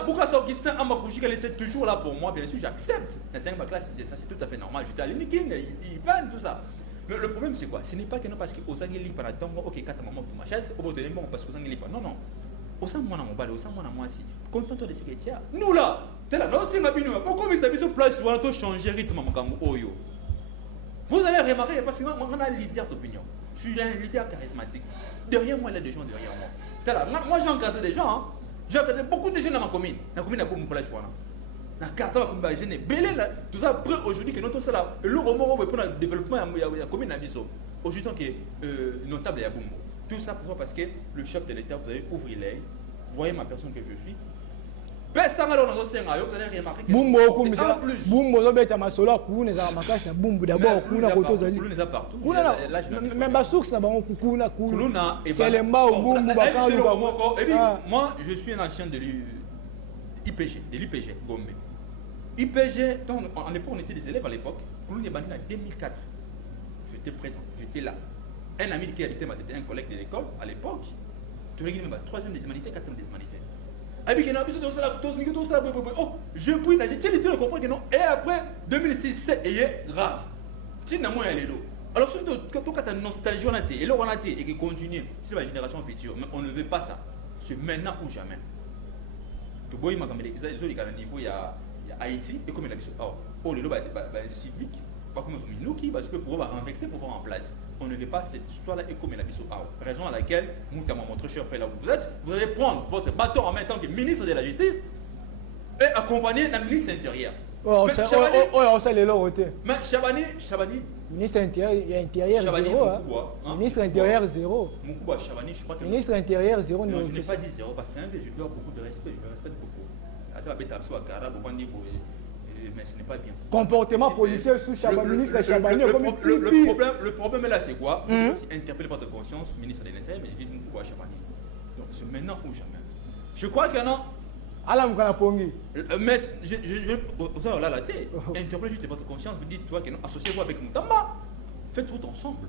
Boukassa Augustin, elle était toujours là pour moi, bien sûr, j'accepte. Ma classe, ça c'est tout à fait normal. J'étais à l'Unikin, il panne, tout ça. Mais le problème c'est quoi? Ce n'est pas que non parce que aux Angéliques par exemple, ok, quand maman tu m'achètes, au bout de bon parce que aux Angéliques non non. Au sein moi mon balai, au sein moi aussi. Contente de ce que tu as. Nous là, t'es là, non c'est ma bino. Pourquoi vous avez sur place, voilà toi changer rythme mon gamme oyo. Vous allez remarquer parce que moi on a un leader d'opinion. Je suis un leader charismatique. Derrière moi, il y a des gens derrière moi. Là, moi, j'ai encadré des gens. Hein. J'ai encadré beaucoup de jeunes dans ma commune. La commune a beaucoup de choix. La carte, la jeune est belle. Tout ça, après, aujourd'hui, que notre là, le roman pour le développement de la commune à Bisso. Aujourd'hui, qui est notable à Bumbo. Tout ça pourquoi? Parce que le chef de l'État, vous avez ouvert l'œil. Vous voyez ma personne que je suis. Personne alors dans ce vous allez remarquer que Bumbo, Bumbo, bête à ma solar, Kounou, les Aramakas, Bumbo d'abord, Kounou, Kounou, les a partout. Même Bassouk, ça va en Kounou, Kounou. C'est les mbas au Bumbo, moi, je suis un ancien de l'IPG, Gombe. IPG, en époque, on était des élèves à l'époque. Kounou est banni en 2004. J'étais présent, j'étais là. Un ami qui habitait un collègue de l'école à l'époque. Tu regardes même 3e des humanités, 4e des humanités. Oh, je puis la tu comprends que non. Et après 2006, c'est grave. Tu n'as moins les dos. Alors surtout quand tu as une nostalgie on a été et là on a été et qui continue, c'est la génération future. Mais on ne veut pas ça. C'est maintenant ou jamais. Tu vois, il m'a comme les niveau il y a Haïti et comme il a dit oh le lot civique. Pas comme nous qui parce que pour renverser pour voir en place. On ne veut pas cette histoire-là et comme il a dit raison à laquelle, Moutama, mon très cher frère là où vous êtes, vous allez prendre votre bâton en même temps que ministre de la Justice et accompagner la ministre intérieure. Oh, ça les lots. Mais Chabani. Ministre intérieur zéro. Ministre intérieur zéro. Moukouba Chabani, je crois que. Ministre intérieur zéro. Non, je n'ai pas dit zéro parce que c'est un je lui dois beaucoup de respect, je le respecte beaucoup. Attends, mais ce n'est pas bien. Comportement policier sous Chabani, ministre Chabani. Le problème là, c'est quoi? Interpeller votre conscience, ministre de l'Intérieur, mais je dis Moukouba Chabani. Donc c'est maintenant ou jamais. Je crois que non. Mais vous avez là la tête. Interpellez juste votre conscience, vous dites toi que non, associez-vous avec Moutamba. Faites tout ensemble.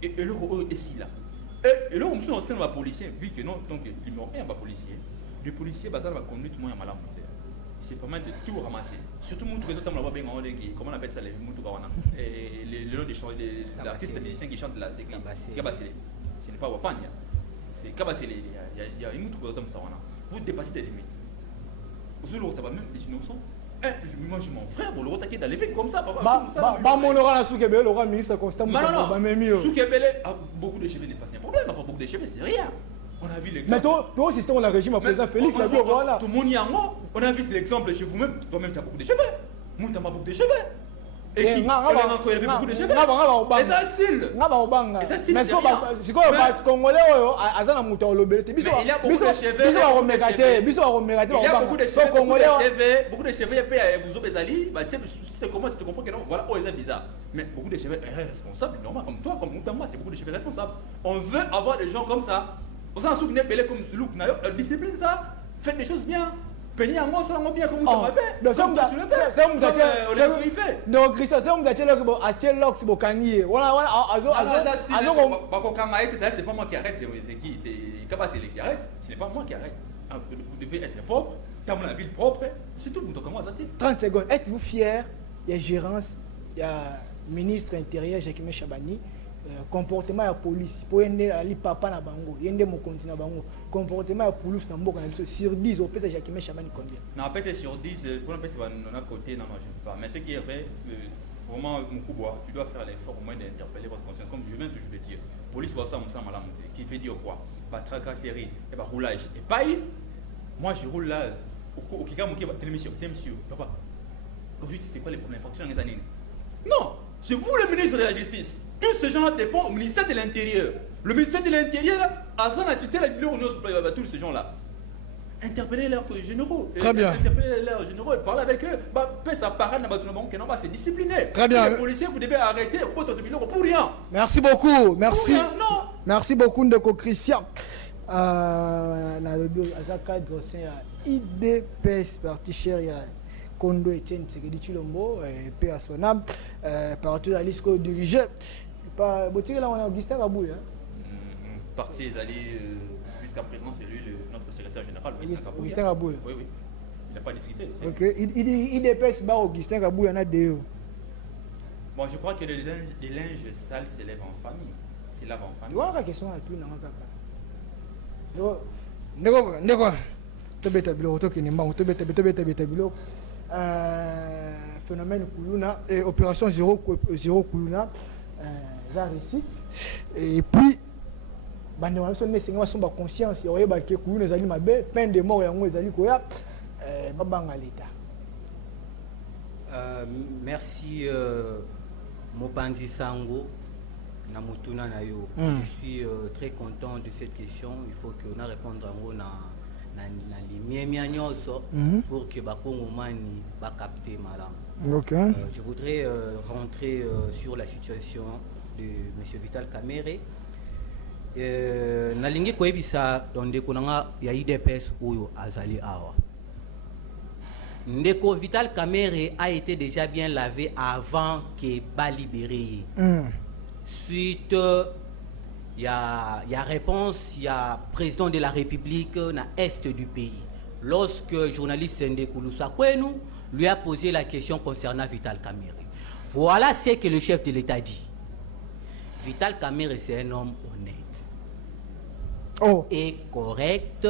Et le est ici là. Et là, on me soucie dans la policier, vu que non, donc il n'y a rien à policier. Le policier, ça va conduire tout le monde à malade. C'est pas mal de tout ramasser. Surtout, comment on appelle ça, les Moutoukawana. Et le nom des l'artiste des qui chantent là, c'est Kabasile. Ce n'est pas Wapanya. C'est Kabasile. Il y a une Moutoukawana comme ça. Vous dépassez des limites. Vous avez même des innocents. Moi, je mon frère pour le retaquer dans les villes comme ça. Mon aura Soukebele, aura ministre constant. Non, Soukebele a beaucoup de cheveux, n'est pas un problème. Enfin, beaucoup de cheveux, c'est rien. On a vu l'exemple. Mais toi aussi, on a régime à président Félix. Tout le monde y a un mot. On a vu l'exemple chez vous-même. Toi-même, tu as beaucoup de cheveux. Moi, tu as beaucoup de cheveux. Et qui on a beaucoup de cheveux. Et ça style. Mais il y a beaucoup de cheveux. Il y a beaucoup de cheveux. C'est comment tu te comprends que non? Voilà, oh, c'est bizarre. Mais beaucoup de cheveux responsables, normal, comme toi, comme moi, c'est beaucoup de cheveux responsables. On veut avoir des gens comme ça. Vous en souvenez, comme Look, discipline ça, faites des choses bien. Peigner en moi, ça va bien comme vous l'avez fait. C'est un c'est pas moi qui arrête, c'est qui? C'est qui arrête. Ce n'est pas moi qui arrête. Vous devez être propre, dans la ville propre, c'est tout le monde commence à dire. 30 secondes. Êtes-vous fier? Il y a gérance, il y a ministre intérieur, Jacques Chabani. Comportement de police pour aller papa na bango yende mo continent bango comportement de police na mboka na biso sur 10 au pèse Jacques Chabani combien? Non, après c'est sur 10 pour pèse on a côté non je ne sais pas, mais ce qui est vrai vraiment Mukubwa, tu dois faire l'effort au moins d'interpeller votre conscience comme je viens toujours de dire. Police voit ça on sent mal à monter qui fait dire quoi? Pas tracasserie et pas roulage et pas moi je roule là au Kigam qui va télémission monsieur papa aujourd'hui c'est quoi les problèmes infractions les années? Non, c'est vous le ministre de la justice. Tous ces gens-là dépendent au ministère de l'Intérieur. Le ministère de l'Intérieur, à ça, la tutelle, tous ces gens-là. Interpellez leurs généraux. Très bien. Interpellez leurs généraux et parlez avec eux. Ça parade c'est discipliné. Très bien. Les policiers, vous devez arrêter pour rien. Merci beaucoup. Merci. Rien, non. Merci beaucoup, Ndeko Christian. Dans le cadre, c'est IDPS, parti cher. Kondo Etienne Tshisekedi Tshilombo, paix à son âme, partout à l'ISCO dirigé. Là, on a Augustin Kabouya. Parti est allé jusqu'à présent, c'est lui notre secrétaire général. Augustin Kabouya. Oui, oui. Il n'a pas discuté. Ok. Il dépasse Augustin Kabouya, il y en a deux. Bon, je crois que les linges sales s'élèvent en famille. C'est là en famille. Voilà la question à tout le monde. Phénomène Koulouna et opération zéro Koulouna ça récite et puis bandema so nesenga basomba conscience ya oyeba ke Koulouna ezali mabe peine de mort yango ezali koya babanga l'état. Merci Mopanzi Sango na mutuna na yo. Je suis très content de cette question. Il faut que on répondre à moi pour que Bakongomani va capter malam. Okay. Je voudrais rentrer sur la situation de M. Vital Kamerhe. Nalingi koyebisa donde konanga ya IDPS oyo azali awa. Ndeko Vital Kamerhe a été déjà bien lavé avant que ba libéré. Suite il y a réponse, il y a président de la République dans l'est du pays. Lorsque le journaliste Ndekulu Sakwenu lui a posé la question concernant Vital Kamerhe. Voilà ce que le chef de l'État dit. Vital Kamerhe, c'est un homme honnête et correct,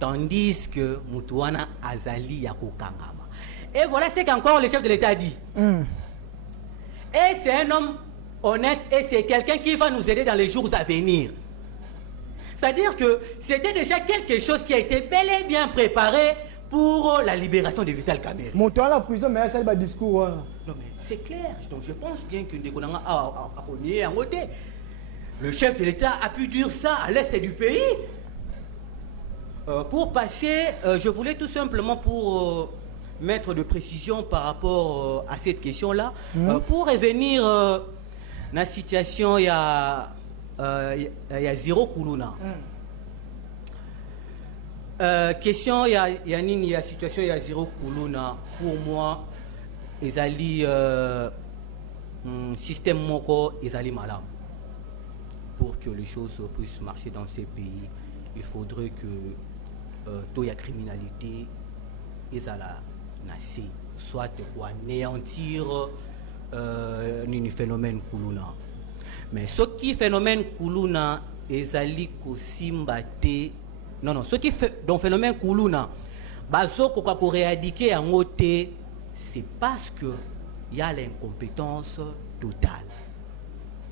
tandis que Mutuana Azali Yako Kangama. Et voilà ce qu'encore le chef de l'État dit. Et c'est un homme honnête et c'est quelqu'un qui va nous aider dans les jours à venir. C'est-à-dire que c'était déjà quelque chose qui a été bel et bien préparé pour la libération de Vital Kamerhe. Montant à la prison, mais ça va discours. Non mais c'est clair. Donc je pense bien que le chef de l'État a pu dire ça à l'est du pays. Pour passer, je voulais tout simplement pour mettre de précision par rapport à cette question-là, pour revenir la situation, il y a zéro Koulouna. Question, il y a situation, il y a zéro Koulouna. Pour moi, ils allaient système moko, ils allaient malade. Pour que les choses puissent marcher dans ces pays, il faudrait que toute la criminalité, ils allaient nasser, soit pour anéantir le phénomène Koulouna. Mais ce qui phénomène Koulouna est allé kosimbate. Non, ce qui fait dans phénomène Koulouna, bazo koka ko éradiquer en côté, c'est parce que il y a l'incompétence totale.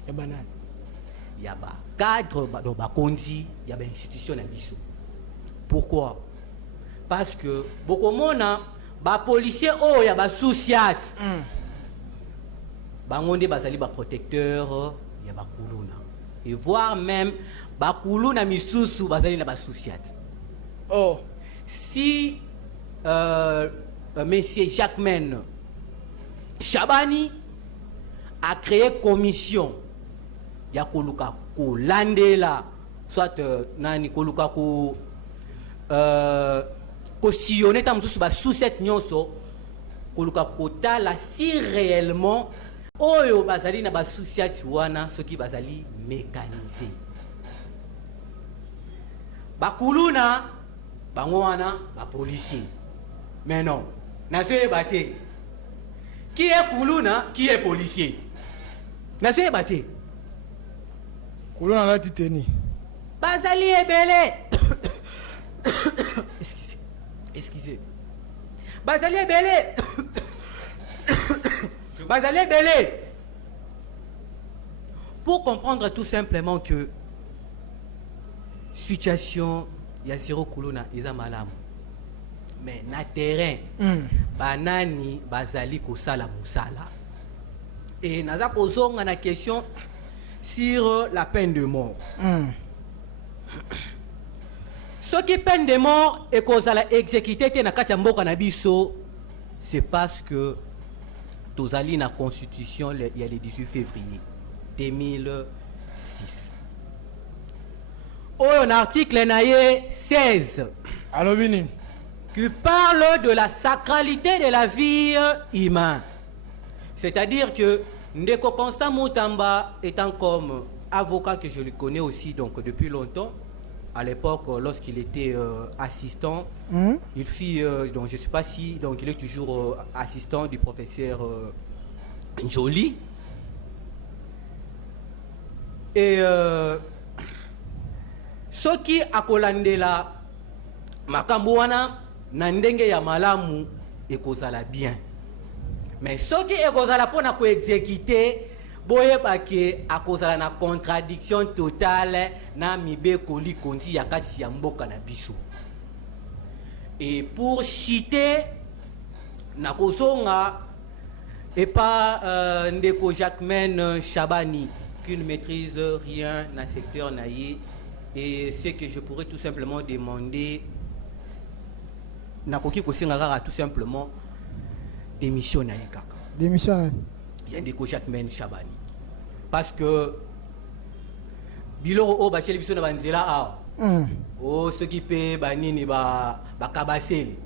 C'est banal. Il y a ba cadre dans ba kondi, il y a ba institution na biso. Pourquoi? Parce que beaucoup mona ba policier oh il y a ba souciat. bangonde bazali ba protecteur ya bakuluna et voire même bakuluna misusu bazali na basouciat. Oh, si monsieur Jacquemain Chabani a créé commission ya koluka ko landela soit nani koluka ko sillonner ta mususu ba sous cette nyonso koluka kota la si réellement oyo bazali na ba souciat wana soki bazali mécanisé bakuluna bango wana ba policier. Mais non, nasoye baté. Qui est kuluna, qui est policier? Nasoye baté. kuluna la titeni. Bazali ebele. Excusez. Bazali ebele. Bazali ebele. Pour comprendre tout simplement que situation ya zéro kuluna eza malamu. Mais na terrain banani bazali kosala musala. Et naza kozonga na question sur la peine de mort. Ce qui peine de mort et kozala exécuté te na kati ya mboka na biso, c'est parce que tozali na constitution il y a le 18 février 2006. Un article naie 16 Alobini qui parle de la sacralité de la vie humaine. C'est-à-dire que Ndeko Constant Moutamba étant comme avocat que je le connais aussi donc depuis longtemps, à l'époque lorsqu'il était assistant, il fit donc je sais pas si donc il est toujours assistant du professeur Njoli. Et ce qui a kolandela makambo wana na ndenge ya malamu ekozala bien. Mais ce qui ekozala pona ko exécuter boyeba ke akozala na contradiction totale na mibekoli konzi ya kati ya mboka na biso. Et pour citer na kozonga et pas Ndeko Jacquemain Chabani qui ne maîtrise rien dans le secteur naïe. Et ce que je pourrais tout simplement demander, nakoki kosengara tout simplement démission naïe kaka. Démission. Il y a Ndeko Jacquemain Chabani. Parce que biloro o bacheli biso na banzela a. Oh ceux qui paient banini ba kabaseli.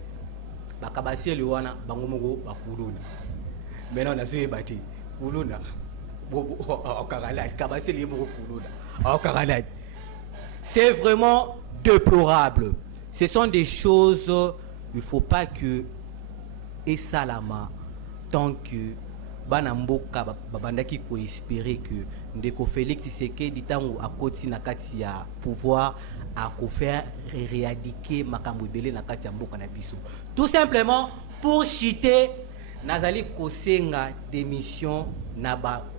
Ba kabaseli wana bango moko ba kuluna. Maintenant na soye bati kuluna. Bo okaralade kabaseli moko kuluna. Okaralade. C'est vraiment déplorable. Ce sont des choses, il ne faut pas que et salama tant que banamboka babandaki ko espérer que Ndeko Félix Tshisekedi tango akoti na kati ya pouvoir à ko faire éradiquer makambo belé na kati ya mboka na biso. Tout simplement pour chiter nazali kosenga démission naba.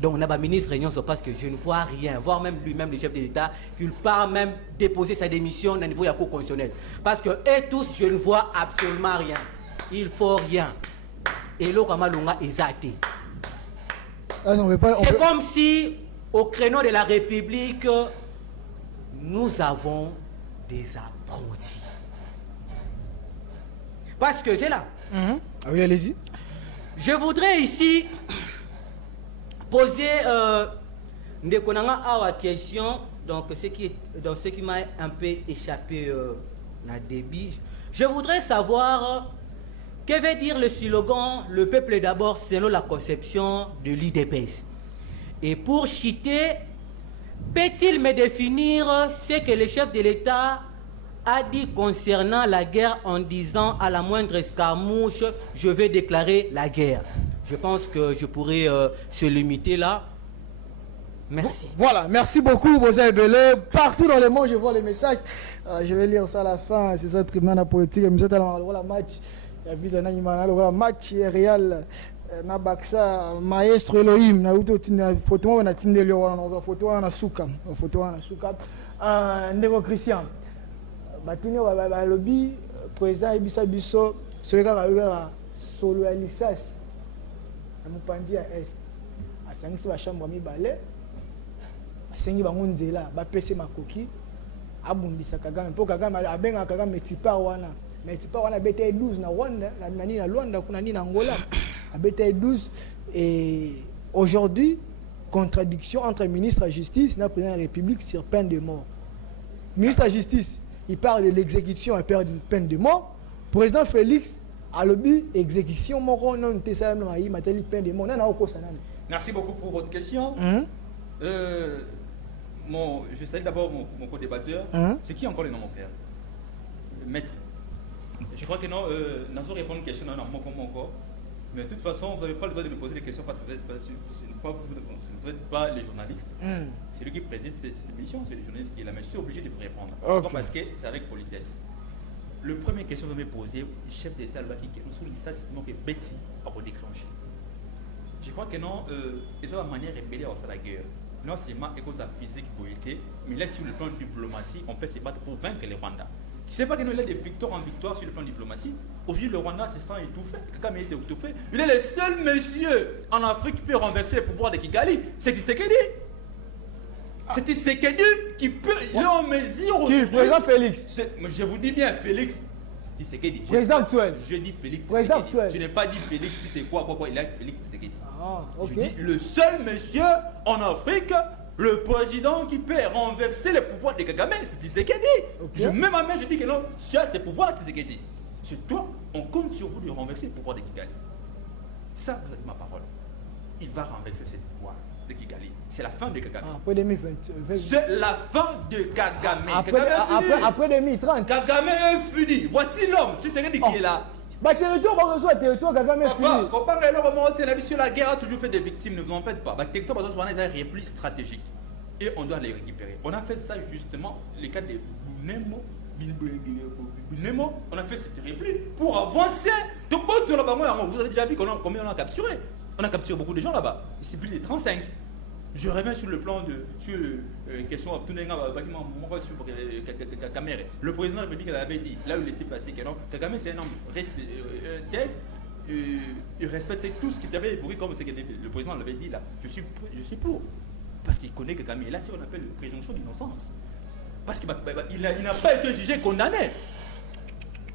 Donc, on a un ministre réunion parce que je ne vois rien, voire même lui-même, le chef de l'État, qu'il part même déposer sa démission au niveau constitutionnel. Parce que, et tous, je ne vois absolument rien. Il faut rien. Et l'eau comme Malunga est athée. C'est comme si, au créneau de la République, nous avons des apprentis. Parce que c'est là. Oui, allez-y. Je voudrais ici poser Ndeko Nanga awa question, donc ce qui m'a un peu échappé na débit. Je voudrais savoir que veut dire le slogan « Le peuple d'abord selon la conception de l'IDPS ». Et pour citer, peut-il me définir ce que le chef de l'État a dit concernant la guerre en disant à la moindre escarmouche, je vais déclarer la guerre. Je pense que je pourrais se limiter là. Merci. Voilà, merci beaucoup, Boza Ebele. Partout dans le monde, je vois les messages. Je vais lire ça à la fin. C'est ça, tribunal politique. Nous allons la match. Il y a évidemment le match Real Nabaksa, Maestro Elohim. Na uto tina photo na tinde lio na photo na suka. Photo na suka. Ndeko Christian. Batuni ba lobby président Ibisa Biso, celui qui a solo Alisas. Mupandi à Est. basangisi bachambre mibale basengi bango nzela bapese makoki abundisa Kagame mpo Kagame abengaka Kagame tipar wana mais tipar wana abeta 12 na Rwanda na Luanda kuna ni na Angola abeta 12 et aujourd'hui contradiction entre ministre de la Justice et le président de la République sur peine de mort. Le ministre de la Justice, il parle de l'exécution et peine de mort. Le président Félix a le but exécution mort non peine de mort. Merci beaucoup pour votre question. Je salue d'abord mon co-débatteur. C'est qui encore le nom, mon frère? Maître. Je crois que non, nous allons répondre à une question dans mon encore. Mais de toute façon, vous n'avez pas le droit de me poser des questions parce que vous n'êtes pas les journalistes. C'est lui qui préside cette émission, c'est les journalistes qui est là. Mais je suis obligé de vous répondre. Pourquoi? Parce que c'est avec politesse. La première question que vous me posez, le chef d'État, qui nous dit ça, c'est que Betty a redéclenché. Je crois que non, c'est une manière de rebelle à la guerre. Non seulement à cause de la physique politique, mais là, sur le plan de diplomatie, on peut se battre pour vaincre le Rwanda. Tu ne sais pas qu'il y a des victoires en victoire sur le plan de diplomatie. Aujourd'hui, le Rwanda se sent étouffé. Kagame est étouffé. Il est le seul monsieur en Afrique qui peut renverser le pouvoir de Kigali. C'est Tshisekedi. C'est Tshisekedi qui peut. Il est en mesure. Qui? Président Félix. Je vous dis bien, Félix. Tshisekedi. Président actuel. Je dis Félix. Président actuel. Je n'ai pas dit Félix si c'est quoi. Il a Félix Tshisekedi. Okay. Je dis le seul monsieur en Afrique. Le président qui peut renverser le pouvoir de Kagame, c'est Tshisekedi. Okay. Même à main, je dis que non, tu as ce pouvoir, Tshisekedi. C'est toi, on compte sur vous de renverser le pouvoir de Kigali. Ça, vous avez ma parole. Il va renverser ce pouvoir de Kigali. C'est la fin de Kagame. Après 2020. C'est la fin de Kagame. Après 2030. Kagame est fini. Voici l'homme, Tshisekedi qui est là. Territoire Kagame est fini. La guerre a toujours fait des victimes, ne vous en faites pas. Le territoire est un repli stratégique et on doit les récupérer. On a fait ça justement, le cas de Bunemo, on a fait cette repli pour avancer. Donc, vous avez déjà vu combien on a capturé. On a capturé beaucoup de gens là-bas. C'est plus de 35. Je reviens sur le plan sur la question de bâtiment sur Caméra. Le président de la République avait dit, là où il était passé, que non, Kagame c'est un homme tête, il respecte tout ce qu'il avait évoqué comme le président l'avait dit là. Je suis pour. Parce qu'il connaît Kagame. Et là, c'est ce qu'on appelle une présomption d'innocence. Parce qu'il n'a pas été jugé condamné.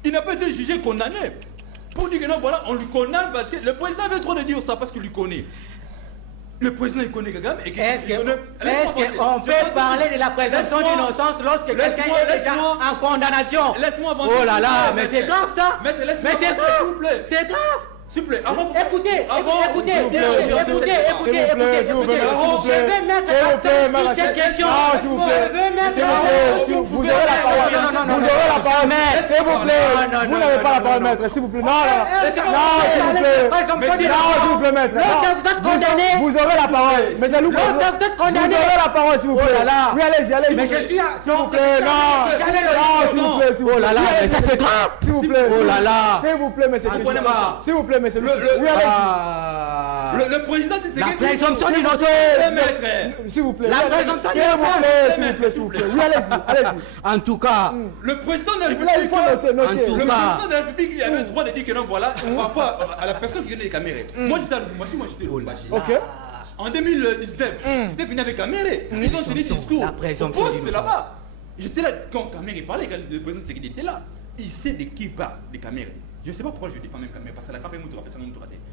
Il n'a pas été jugé condamné. Pour dire que non, voilà, on lui condamne parce que le président avait trop de dire ça parce qu'il lui connaît. Le président il connaît Kagame et est-ce qu'on peut parler de la présomption d'innocence lorsque quelqu'un est déjà en condamnation? Laisse-moi avancer. Oh là là, mais c'est grave ça. Mais c'est grave. C'est grave. S'il vous plaît, écoutez. Je vais mettre cette question. Vous aurez la parole. Vous aurez la parole. S'il vous plaît. Vous n'avez pas la parole, maître. S'il vous plaît. Non, s'il vous plaît, maître. Vous aurez la parole. Mais c'est nous. Vous aurez la parole, s'il vous plaît. Oui, allez-y. Mais je suis. S'il vous plaît, non, s'il vous plaît. Oh là là, mais ça c'est grave. S'il vous plaît. Oh là là. S'il vous plaît, mais c'est s'il vous plaît, mais c'est oui, allez-y. Le président de la présomption d'innocence. S'il vous plaît. La présomption d'innocence. S'il vous plaît. Oui, allez-y. En tout cas. Le président de la République. Il faut noter. Le président de la République, il avait le droit de dire que non, voilà, par rapport à la personne qui vient des caméras. Moi, j'étais à Lubumbashi, moi, j'étais au Lubumbashi. Ok. En 2019, j'étais venu avec Caméra. Ils ont tenu ce discours. La présomption d'innocence. Là-bas. J'étais là quand Caméra parlait, quand le président Tshisekedi était là. Il sait de qui parle, des caméras. Je ne sais pas pourquoi je défends même Caméra, parce que la caméra est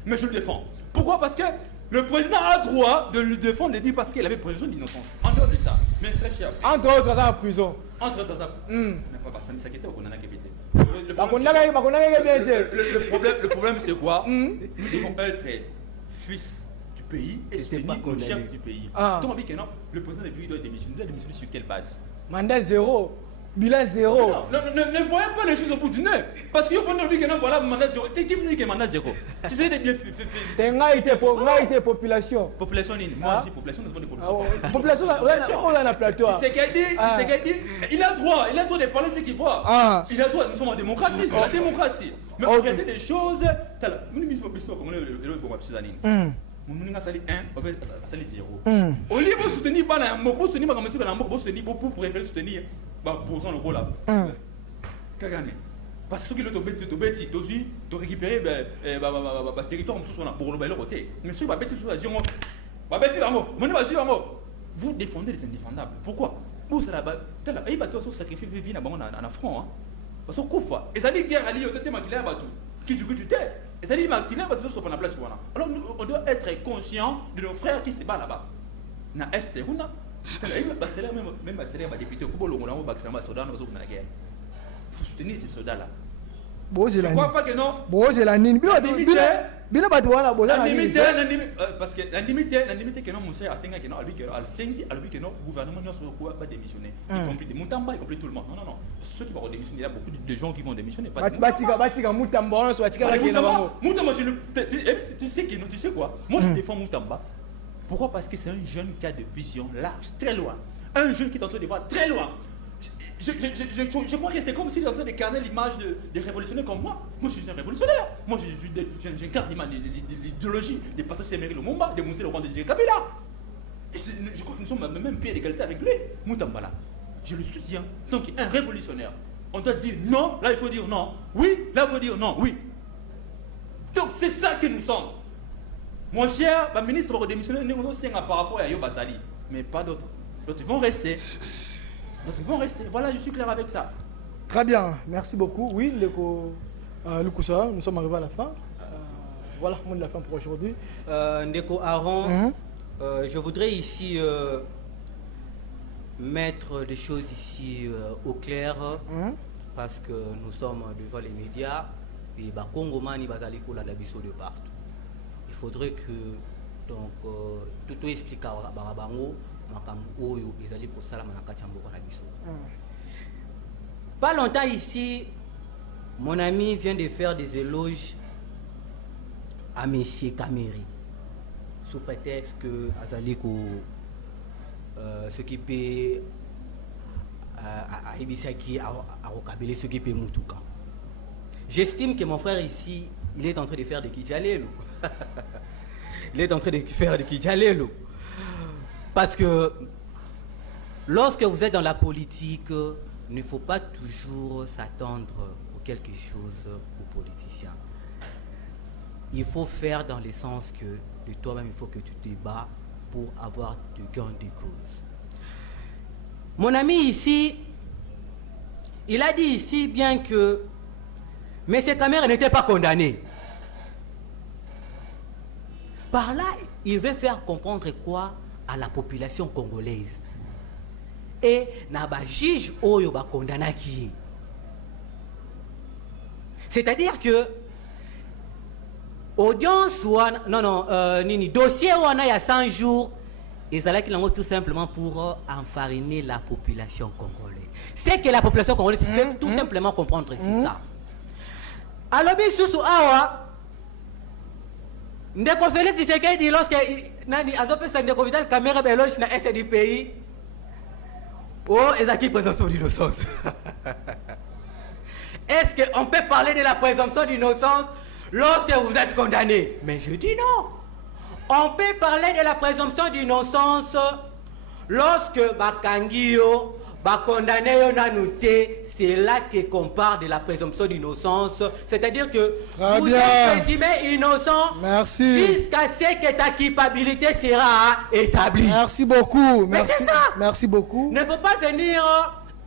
mais je le défends. Pourquoi? Parce que le président a le droit de le défendre et dire parce qu'il avait présomption d'innocence. En dehors de ça, mais très cher. Entre autres, en prison. Entre autres, mais pas ça, ça qui était au Konana qui était. Le problème, c'est quoi? Nous devons être fils du pays et soutenir le chef du pays. Tant pis que non, le président du pays doit démissionner. Il doit démissionner sur quelle base? Mandat zéro. Bilan zéro. Ne voyez pas les choses au bout du nez. Parce qu'il faut nous dire que non, voilà, mandat zéro. Qui vous dit que mandat zéro? Tu sais, des bien fait. T'es population. Population, moi, je dis population, nous sommes des populations. Population, on a un plateau. C'est qu'elle dit, il a droit de parler ce qu'il voit. Il a droit, nous sommes en démocratie, c'est la démocratie. Mais en réalité, des choses. Nous ne sommes pas comme le nous avons sali 1, on va sali 0. Au lieu de soutenir, pour préférer soutenir, posons le rôle là. Kagame. Parce que tu récupérer le territoire pour le côté. Mais si tu as Vous défendez les indéfendables. Pourquoi? Vous, c'est là-bas. Il va tout sacrifier vie en front. Parce que Koufa. Et ça dit guerre à l'île, qui tu t'es. Et ça dit qu'il a battu sur la place. Alors on doit être conscient de nos frères qui se battent là-bas. Na Est, on a. Même les députés au football, on a un soldat dans la guerre. Il faut soutenir ces soldats-là. Je ne crois pas que non. C'est la nine. Parce que la limite que non, monsieur, à 5 ans, que non, que non, le gouvernement ne va pas démissionner. Y compris des Moutamba, y compris tout le monde. Non. Ceux qui vont démissionner, il y a beaucoup de gens qui vont démissionner. Moutamba, tu sais quoi? Moi, je défends Moutamba. Pourquoi? Parce que c'est un jeune qui a de vision large, très loin. Un jeune qui est en train de voir très loin. Je crois que c'est comme s'il est en train de carner l'image des révolutionnaires comme moi. Moi, je suis un révolutionnaire. Moi, j'incarne l'idéologie des Patrice Emery Lumumba, des Moussé Laurent Désiré Kabila. Je crois que nous sommes même pied d'égalité avec lui. Moutambala, je le soutiens. Tant qu'il est un révolutionnaire, on doit dire non, là il faut dire non. Oui, là il faut dire non, oui. Donc c'est ça que nous sommes. Mon cher, le ministre va démissionner par rapport à Yob Azali. Mais pas d'autres. D'autres vont rester. Voilà, je suis clair avec ça. Très bien, merci beaucoup. Oui, Lukusa, nous sommes arrivés à la fin. Voilà, le mot de la fin pour aujourd'hui. Ndeko Aaron, je voudrais ici mettre les choses ici au clair parce que nous sommes devant les médias et Congo Mani Bazaliko la Dabiso de partout. Il faudrait que donc tout explique à Barabango. Pas longtemps ici, mon ami vient de faire des éloges à M. Kameri sous prétexte que Azaliko s'occuper à Ibisaki, à Rokabele, s'occuper Moutouka. J'estime que mon frère ici, il est en train de faire de Kijalelo. Il est en train de faire de Kijalelo. Parce que lorsque vous êtes dans la politique, il ne faut pas toujours s'attendre à quelque chose aux politiciens. Il faut faire dans le sens que de toi-même, il faut que tu te bats pour avoir de gain de cause. Mon ami ici, il a dit ici bien que M. Kamere n'était pas condamné. Par là, il veut faire comprendre quoi à la population congolaise. Et naba juge oyo ba condamna qui. C'est-à-dire que audience ou dossier ou il y a 100 jours, ils allaient tout simplement pour enfariner la population congolaise. C'est que la population congolaise peut tout simplement comprendre, c'est ça. Alors bien sous awa Ndeko Félix Tshisekedi lorsque nani azopesa Ndeko Vital Kamerhe beloge na est du pays. Oh, ezaki présomption d'innocence. Est-ce qu'on peut parler de la présomption d'innocence lorsque vous êtes condamné? Mais je dis non. On peut parler de la présomption d'innocence lorsque Bakangio, condamné on a noté, c'est là qu'on parle de la présomption d'innocence. C'est-à-dire que vous êtes présumé innocent jusqu'à ce que ta culpabilité sera établie. Merci beaucoup. Mais c'est ça. Merci beaucoup. Ne faut pas venir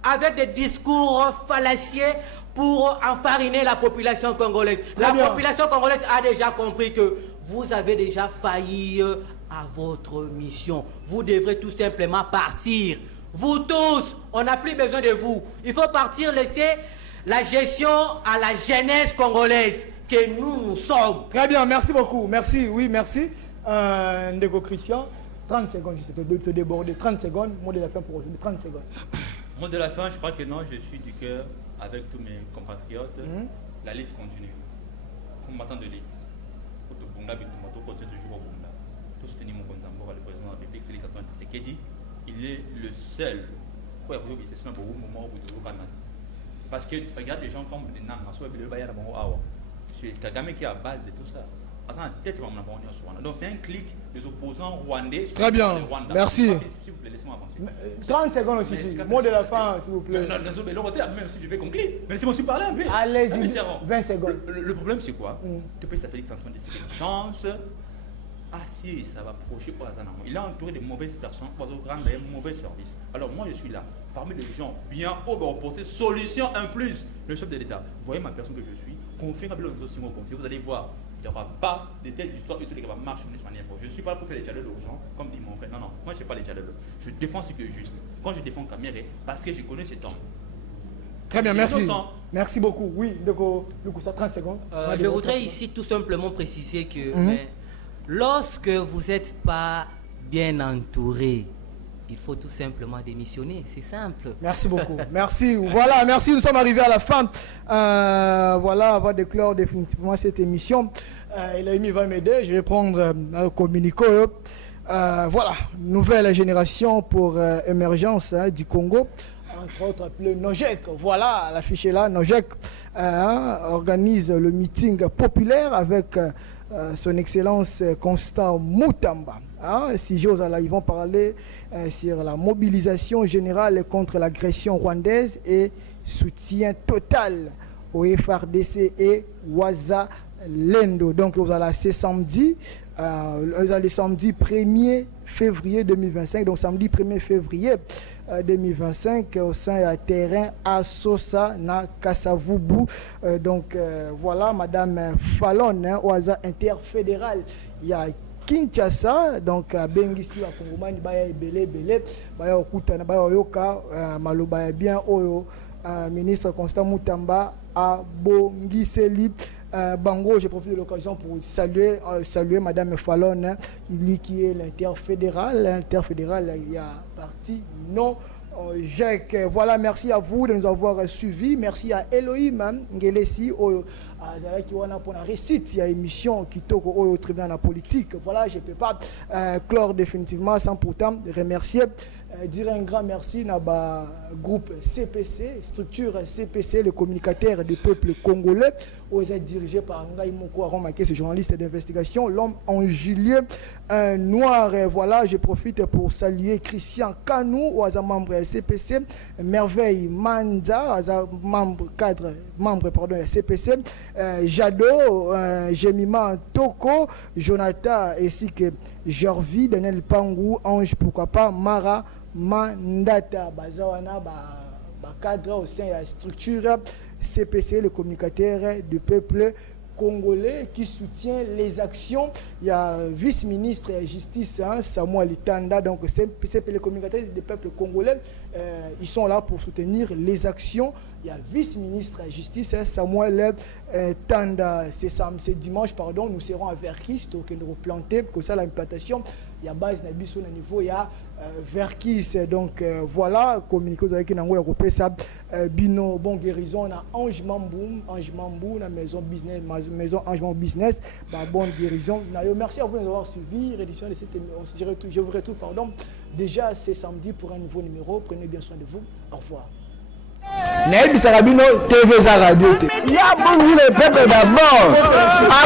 avec des discours fallacieux pour enfariner la population congolaise. Population congolaise a déjà compris que vous avez déjà failli à votre mission. Vous devrez tout simplement partir. Vous tous, on n'a plus besoin de vous. Il faut partir, laisser la gestion à la jeunesse congolaise que nous sommes. Très bien, merci beaucoup. Merci, oui, merci. Ndeko Christian, 30 secondes, je de te déborder. 30 secondes, mot de la fin pour aujourd'hui. 30 secondes. Mot de la fin, je crois que non, je suis du cœur avec tous mes compatriotes. La lutte continue. Combattant de lutte. Pour tout Bunga, Bitomato, continue toujours au Bunga. Tout soutenir mon Konzambo, le président de la République, Félix Antoine Tshisekedi. Il est le seul. Parce que regarde les gens comme les Nam, c'est Kagame qui est à la base de tout ça. Donc c'est un clic des opposants rwandais. Très bien, merci. S'il vous plaît, laissez-moi avancer. 30 secondes aussi, mot de la fin, s'il vous plaît. Non, même si je vais conclure. Mais laissez-moi aussi parler un peu. Allez-y, 20 secondes. Le problème c'est quoi? Tu peux s'appeler Félix Antoine Tshisekedi. Chance assied, ça va approcher pour Azanamo. Il est entouré de mauvaises personnes pour rendre un mauvais service. Alors moi je suis là, parmi les gens bien haut pour porter solution en plus. Le chef de l'État, vous voyez ma personne que je suis, confiez à vous allez voir, il n'y aura pas de telles histoires que celui qui va marcher de cette manière. Je ne suis pas là pour faire des dialogues aux gens, comme dit mon frère. Non, moi je ne fais pas les dialogues. Je défends ce qui est juste. Quand je défends Kamere, parce que je connais cet homme. Très bien, merci. Merci beaucoup. Oui, donc ça 30 secondes. Je voudrais ici tout simplement préciser que mais, lorsque vous n'êtes pas bien entouré, il faut tout simplement démissionner, c'est simple. Merci beaucoup. Merci. Voilà, merci. Nous sommes arrivés à la fin. Voilà, on va déclore définitivement cette émission. Elaimi va m'aider. Je vais prendre un communiqué. Voilà, nouvelle génération pour émergence du Congo. Entre autres appelé Nojek. Voilà, l'affiche est là. Nojek organise le meeting populaire avec son excellence Constant Moutamba. Si j'ose, là, ils vont parler sur la mobilisation générale contre l'agression rwandaise et soutien total au FRDC et Wazalendo. Donc, vous allez ce samedi, le samedi 1er février 2025, donc samedi 1er février 2025 au sein du terrain à Sosa na Kasavubu. Donc voilà, Madame Fallon, Oaza interfédéral, il y a Kinshasa, donc Bengisi wa Kongomani baya ebele baya okutana baya oyoka maloba bien oyo ministre Constant Moutamba a bongiseli Bango. Je profite de l'occasion pour saluer Madame Fallon, lui qui est l'interfédéral, il y a parti non. Jacques, voilà, merci à vous de nous avoir suivis. Merci à Elohim Ngelesi qui pour la récite, il y a une émission qui toque au tribunal de la politique. Voilà, je ne peux pas clore définitivement sans pourtant remercier, dire un grand merci à groupe CPC, structure CPC, le communicateur du peuple congolais, où vous êtes dirigé par Ngaï Moko Aromaké, ce journaliste d'investigation, l'homme en gilet noir. Voilà, je profite pour saluer Christian Kanou, membre CPC, Merveille Manza, membre CPC, Jado, Jemima Toko, Jonathan, ainsi que Jorvi, Daniel Pangou, Ange, pourquoi pas, Mara Mandata, Bazawana, cadre au sein de la structure CPC, le communicateur du peuple congolais qui soutient les actions. Il y a vice-ministre de la justice, Samuel Tanda, donc c'est les communicateurs du peuple congolais. Ils sont là pour soutenir les actions. Il y a vice-ministre de la justice, Samuel Tanda. C'est dimanche, pardon, nous serons à Verkis, donc nous replanter, comme ça l'implantation. Il y a base Nabiso au niveau, il y a Verkis. Donc voilà, communiqué avec les Européens, ça Bino, bon guérison, on a Ange Mambou, la maison business, maison Ange Business, bonne guérison. Merci à vous de nous avoir suivis. Rédition de cette émission, je vous retrouve, pardon, déjà c'est samedi pour un nouveau numéro. Prenez bien soin de vous. Au revoir. TV Radio. Il y a beaucoup de peuple d'abord.